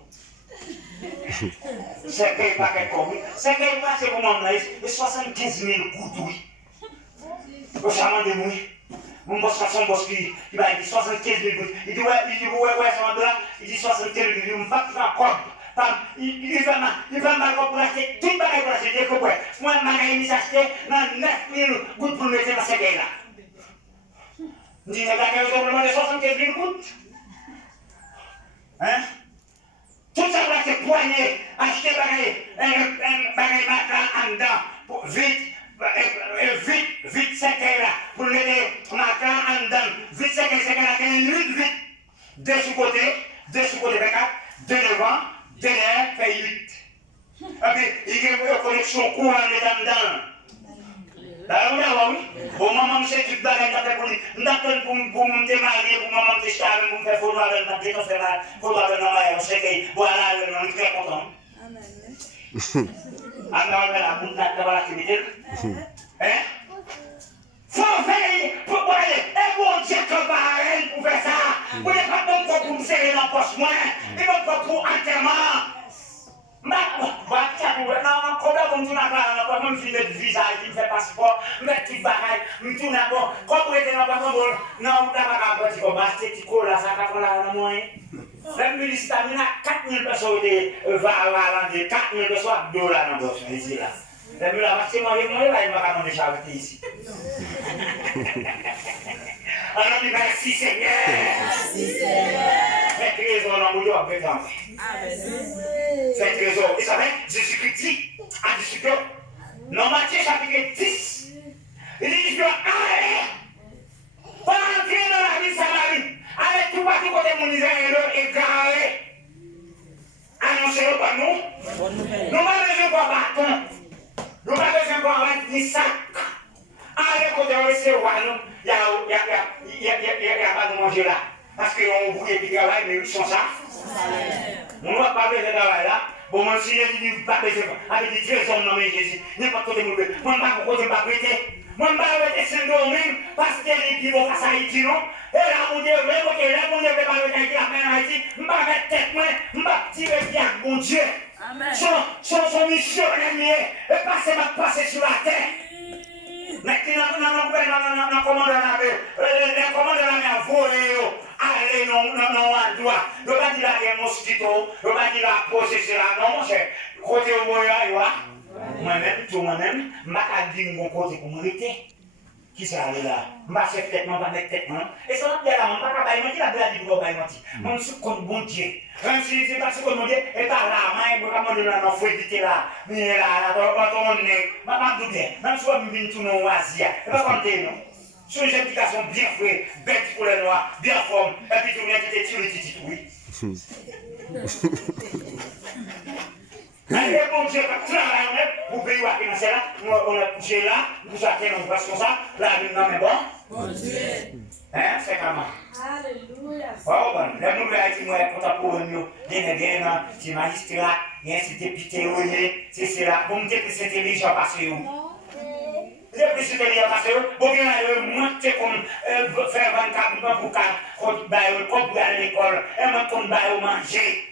C'est qu'il pas comme c'est qu'il passe pour moi, 75 000 coups, oui. Au chaman de moi, mon boss façon boss qui va dire 75 000 coups. Il dit, ouais, ça va là, il dit 75 000 coups, il me bat la corde. Il va mal remplacer tout le bagage pour acheter des copains. Moi, je vais acheter dans 9 000 gouttes pour mettre dans ce gars-là. Je dis, vous avez demandé 75 000 gouttes? Hein? Tout ça va se poigner, acheter un bagage en dedans, vite, c'est là, pour mettre matin en dedans, vite, c'est là, vite, deux sous côté, 24, deux devant. Denye fait 8. Et puis, il y a une connexion courant dedans. D'accord, oui. Bon, maman, c'est tout bagage pour lui. Nous attendons pour me démarrer, pour maman te charger, pour me faire photo avec notre défense, photo avec nos mains. On sait que voilà, on est très content. Amen. Alors, là, pour t'avoir l'activité. Hein? Faut veiller pour aller. Et bon Dieu, que pareil pour faire ça. Vous n'êtes pas bon pour me serrer dans la poche, moi. Et non pas pour enterrement. Non, problème, on tourne à la poche, même si le visage, il me fait passeport, mais tout pareil, je tourne à bord. Quand vous êtes dans la poche, non, vous n'avez pas à dire, bah, c'est petit col là, ça va là, dans le moyen. La ministre a mis 4 000 personnes qui vont à 4 000 personnes $2 dans la poche, ici là. La mule a passé moi, il va pas demander charité ici. Alors, dit merci Seigneur. Merci Seigneur. Faites trezô dans mon doigt, présent. Faites trezô. Et ça va, Jésus-Christ dit à disciples, dans Matthieu chapitre 10, il dit, allez, pas entrer dans la vie de Samarie. Allez tout partout côté mon Israël et garez. Annoncez-le par nous. Nous n'avons besoin pas bâton. Nous n'avons besoin pas de sac. Allez, quand on recevoir nous, il y a pas de manger là. Parce qu'on voulait du travail, mais ils sont ça. On ne va pas besoin de travail là. Bon, mon Seigneur, il dit, pas besoin, avec des trésors dans mes Jésus, n'importe côté mauvais. Moi, je ne vais pas prêter. Moi, je ne vais pas prêter Saint-Domingue, parce que les qui vont passer à Haïti, non? Et là, mon Dieu, vraiment, que là, mon Dieu, je ne vais pas prêter Haïti, la main en Haïti, je ne vais pas mettre tête, moi, je ne vais pas tirer bien, mon Dieu. Amen. Son mission, et passer sur la terre. Mais qui n'a commandé la mer, les commandants de la mer volé, allez, non, endroit. Ne pas dire la mosquito, ne pas dire la possession là, non, mon cher. Côté où moi-même, tout moi-même, je ne vais pas dire mon côté pour m'arrêter. Qui ça là? Je vais faire tête, je vais mettre tête, non? Et ça, je ne vais pas mentir, la blague, je ne vais pas mentir. Je suis contre bon Dieu. Même si c'est parce que mon Dieu est par là, je ne vais pas me dire, non, il faut éviter là. Mais là, on est, je ne vais pas douter. Même si je viens tout le oisir, je ne vais pas compter, non? Sur une éducation bien fraîche, bête pour les noirs, bien forme, et puis tout le monde qui était tiré, oui. Allez, bon Dieu, travailler pour payer la finance là, on a couché là, nous attendons parce que ça, là, nous n'en est bon. Bon Dieu. Hein, c'est comment? Alléluia. Oh, bon, la nouvelle Haïti, moi, quand on pour nous, bien, c'est magistrat, c'est député, c'est cela. Bon, Dieu, c'est intelligent parce que vous. Les plus intelligents parce que vous, bien, moi, c'est comme faire 24 mois pour qu'on aille à l'école, et moi, qu'on aille manger.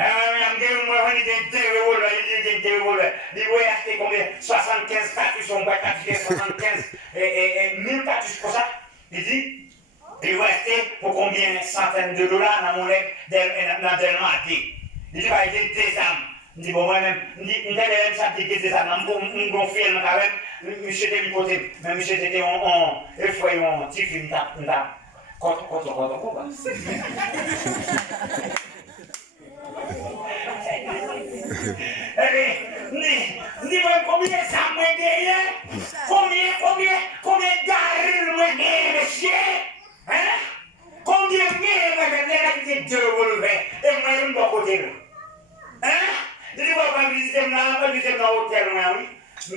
Il y a des 75 cartouches, on va capturer 75 et 1000 cartouches pour ça. Il dit, il va acheter pour combien centaines de dollars dans mon leg dans tel maté. Il dit, il y a des âmes. Il dit, bon, moi-même, il dit, il y a des âmes, on gonfle dans la même, monsieur était du côté, mais monsieur était en effrayé, en petit film, contre. Dis-moi combien ça m'a gagné? Combien d'arrêts m'a gagné, monsieur? Hein? Combien de m'a gagné de revolver? Et moi, je ne vais pas côté là. Hein? Je ne vais pas visiter dans l'hôtel, oui. Je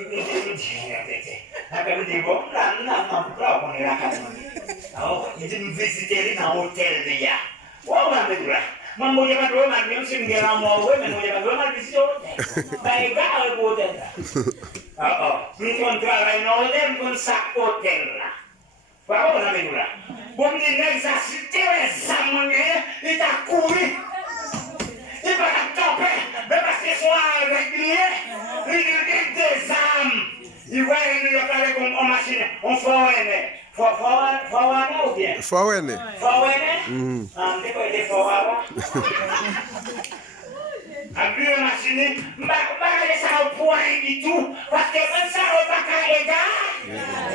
dis, bon, là, on est là, alors, il dit, nous visiter dans l'hôtel, les gars. Oh, on va mettre là. Je ne vais pas même si je suis en mort, mais je ne vais pas visiter l'hôtel. Ben, il va à l'hôtel là. Nous travaillons dans l'hôtel, nous sommes hôtel là. Voilà, on va mettre là. Bon, il dit, les âmes, il t'a couru. Il va camper, mais parce qu'ils sont avec lui, il dit des âmes. Il va aller avec une machine, on fait un aîné. Faut ou bien? Faut aîné. Faut aîné? C'est quoi des faux avant? Après la machine, je vais aller ça au point et tout, parce que quand ça va pas carrément,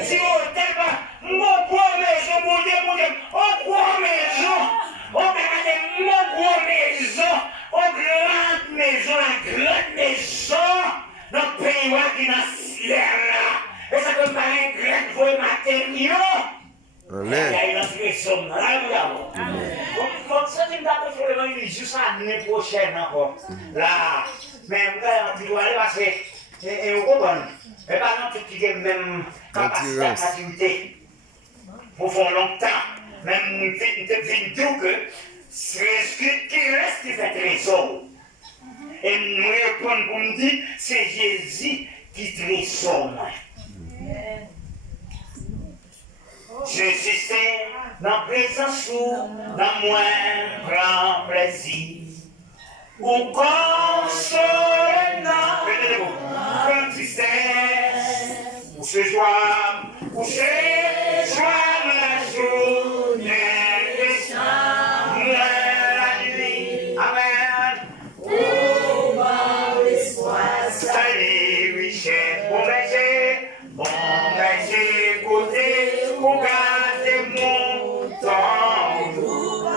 si on ne pas, mon gros maison, mon Dieu, on gros maison, on va regarder mon gros maison, on grande maison, la grande maison, dans le pays qui est dans le ciel là. Et ça peut paraître un grand voie matériau. Amen. Il y a une inscription dans la donc, ça, je ne vais pas faire l'évangile juste l'année prochaine encore. Là, mais je dois aller parce que, et vous comprenez, mais pas non tout qui a même capacité à maturité. Pour faire longtemps, même je dis que c'est ce qui reste qui fait trésor. Et nous répondons pour nous dire, c'est Jésus qui trésor. Je suis dans la présence ou dans moins grand plaisir. Ou consolant, comme tristesse, ou se joie, la journée des chants, la nuit, amen. Oh, l'espoir, salut, richesse, bon berger, côté. Pour garder mon temps, pour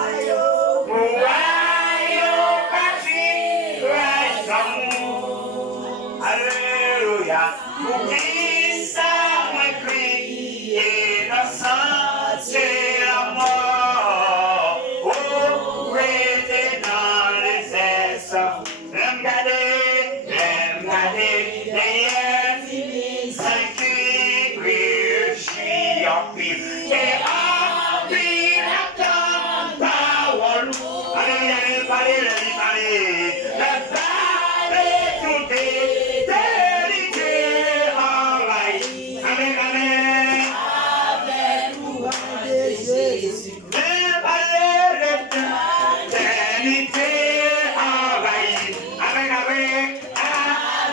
alléluia, pour kisa, moi prier dans c'est la mort, oh, rester dans les airs, l'aime garder, derrière, c'est qui réussit en pile, et en pile, attends, parole,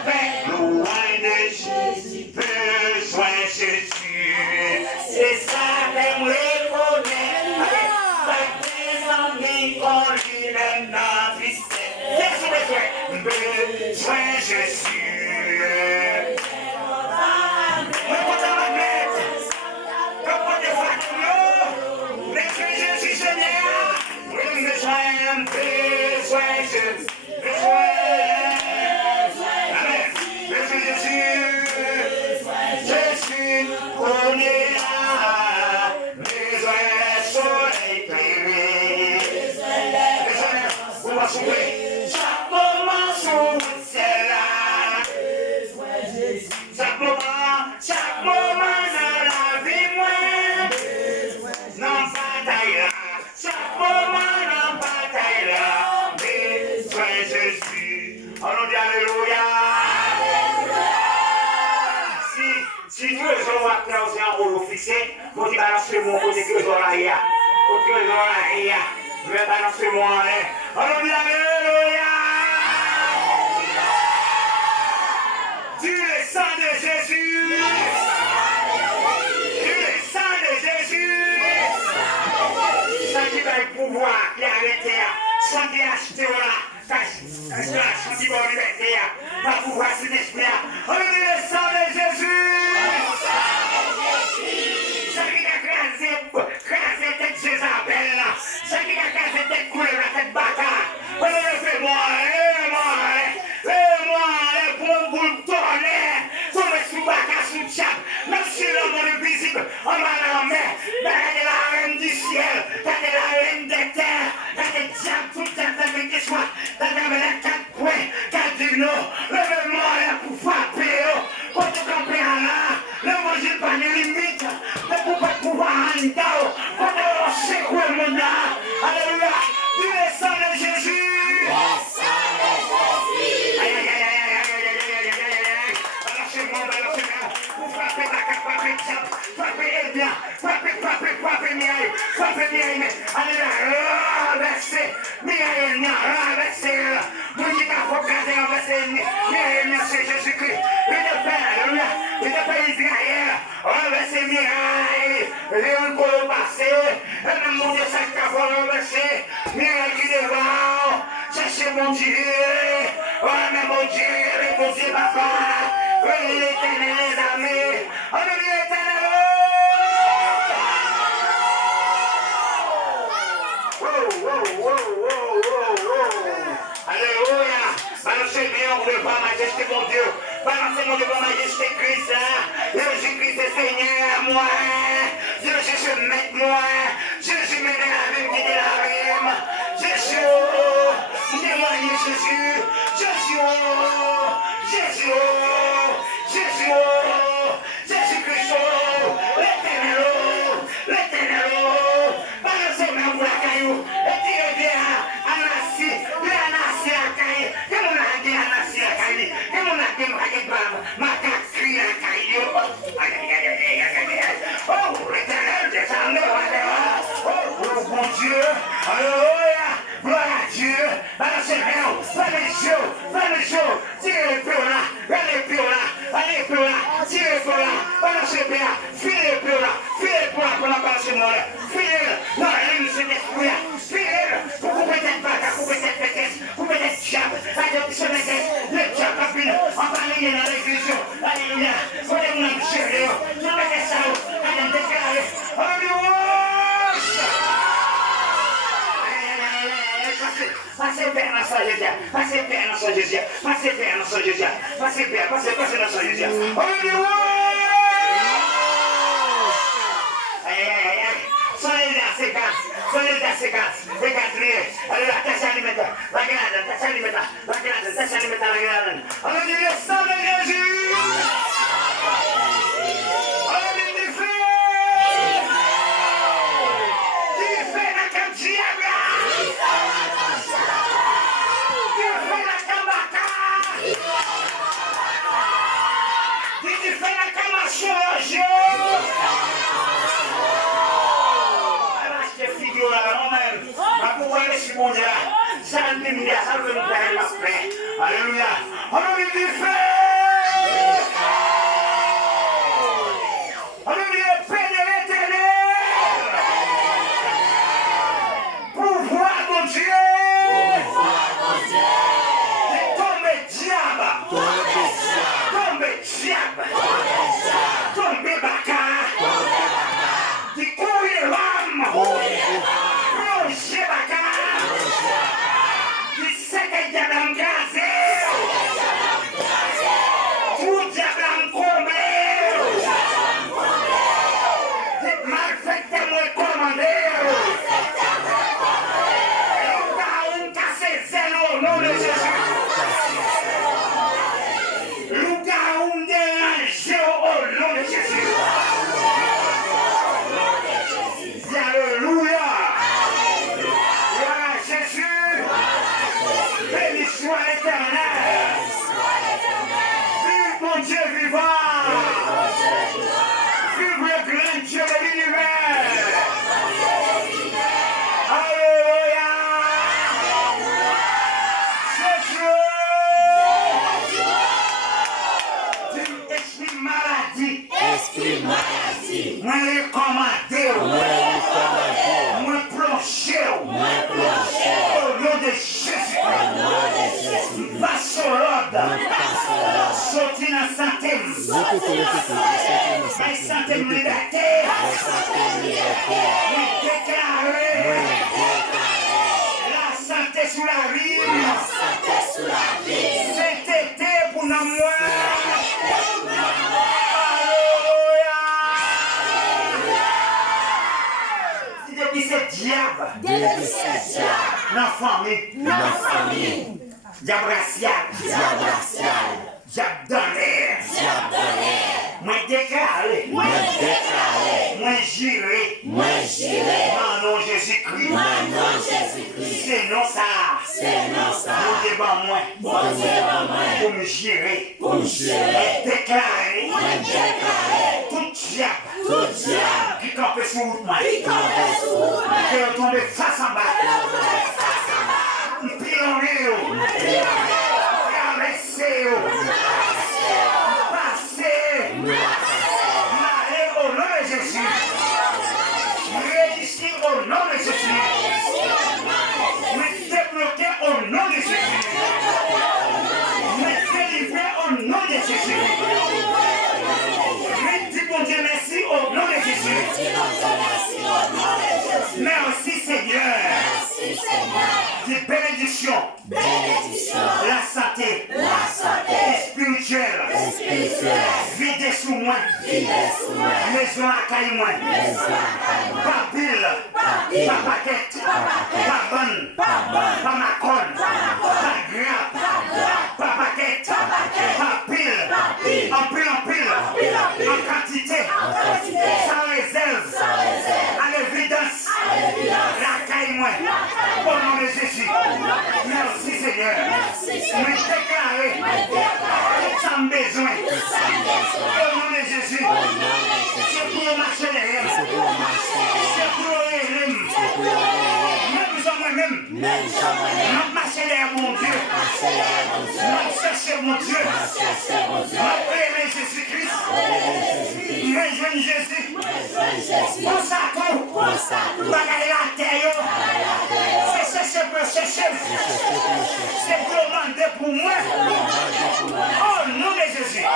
paix, loin de Jésus, besoin Jésus. C'est ça que me reconnaît. Avec des amis qu'on lui donne notre tristesse. Qu'est-ce que besoin Jésus. Chaque moment sous c'est là. Chaque moment dans la vie moi. Non bataille là. Chaque moment dans bataille là. Besoin Jésus. On dit alléluia. Si Dieu est en trezô en rôle fixé, vous dites balancer mon côté trezô là. Côté trezô là. Je vais balancer mon en l'air. On dit alléluia. Tu le sang de Jésus. Tu le sang de Jésus. Ça qui va le pouvoir qui a arrêté. Ça qui a acheté là. Ça qui va liberté. Va pouvoir cet esprit. On dit le sang de Jésus. Ça qui a crasé tête Jézabel. Ça qui a crasé tête couleur, tête bâtard. On dit fais-moi. Pour le tonnerre, tomber sous baka, sous tchap, même si l'homme est visible, on va la mer, mais elle est la reine du ciel, elle est la reine des terres, elle est diable, tout le temps, avec des soins, elle avait les 4 points, 4 dignos, le même mort pour frapper, quand tu comprends là, l'évangile pas de limite, ne peut pas pouvoir en dedans, quand on sait quoi le monde là, alléluia, du sang de Jésus. Frappez, allez là, renversez, renversez, vous qui a focalisé, renversez, Jésus-Christ, il est pas Israël, renversez, miraille, les colo passé, et même mon Dieu, ça qui a renversé, miraille qui devant, cherchez mon Dieu, mais mon Dieu, papa, l'éternel, les amis, on est l'éternel. Alléluia. Balancez bien devant majesté mon Dieu. Balancez mon devant majesté Kris. Jésus-Christ est Seigneur, moi. Jésus maître, moi. Jésus mène la vie, guide la rime. Jésus, témoigne Jésus. Jésus, Jésus-Christ, l'éternel. Balancez bien pour la caillou. Et tirez bien à Nassi. Oh, l'éternel descend oh, mon Dieu, alléluia, gloire à Dieu, balancez bien, prenez chaud, tirez le peu là, allez peu là, tirez le peu là, balancez bien, filez le peu là, pour la balancer moi là, filez-le, non, il se détruit, filez-le, pour couper cette bague, couper cette pétesse, couper cette chape, allez, se mettez, le chape rapide, en parler dans l'église, alléluia, prenez mon ami chéri, je mettez ça, allez, déclarez, alléluia. Passez bien dans son Jésus. Passez bien dans son Jésus. Passez bien dans son Jésus. Passez bien, passez dans son Jésus. Alléluia! Soyez à ses grâces. Regardez. Allez, tâche alimentaire. La grande. Alléluia, sang de Jésus. Alléluia, du feu. Du feu dans le diable. Alléluia. Alléluia. gloire. Vive le grand Dieu de l'univers. Alléluia. Jésus. Esprit maladie. Moi recommandé. Moi plongé. Au nom de Jésus. Va sur l'ordre. Sorti dans santé. Va santé liberté. Déclarer la santé sur la rive. Cet été pour nous. Depuis ce diable, dans la famille, diable racial, diable donner, moi déclaré, moi juré, dans le nom de Jésus-Christ, c'est non ça, mon débat moi, pour me jurer, déclarer, tout diable, qui campe sur moi, qui tombe face en bas, pilonner, caresser, passer, marrer au nom de Jésus, réussir au nom de Jésus, me débloquer au nom de Jésus, me délivrer au nom de Jésus. Bon Dieu, merci au nom de Jésus. Merci Seigneur. Des bénédictions. La santé. Spirituelle. Vide sous moi. Maison à caille moi. Pas pile. Pas paquette. Pas bonne. Pas macron. Pas grappe. Pas paquette. Pas pile. En pile. En quantité, sans réserve, à l'évidence, la caille moi, au nom de Jésus. Merci Seigneur. Me déclarer, sans besoin, au nom de Jésus. C'est pour marcher derrière, c'est pour les même moi-même, non marcher derrière mon Dieu, non chercher mon Dieu, non prier Jésus-Christ. Mais Jésus, on s'attend, bagaille la terre, c'est chercher pour chercher, c'est demander pour moi, au nom de Jésus.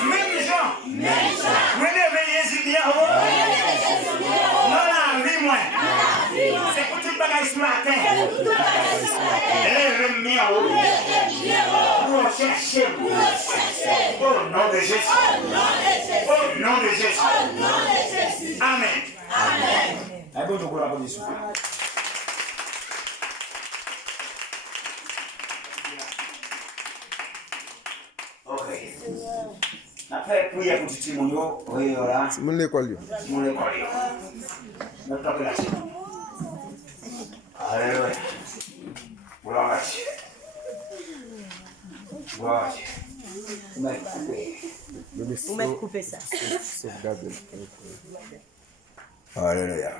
Même gens, me lever Jésus bien haut, dans la vie, moi, c'est pour toute bagaille sur la terre, lève bien haut, pour chercher, au nom de Jésus. Au nom de Jésus. Amen. Ok. Après, prière pour tout le monde. C'est mon école. Alléluia. Gloire à Dieu. Gloire à Dieu. Vous m'avez coupé ça. Alléluia.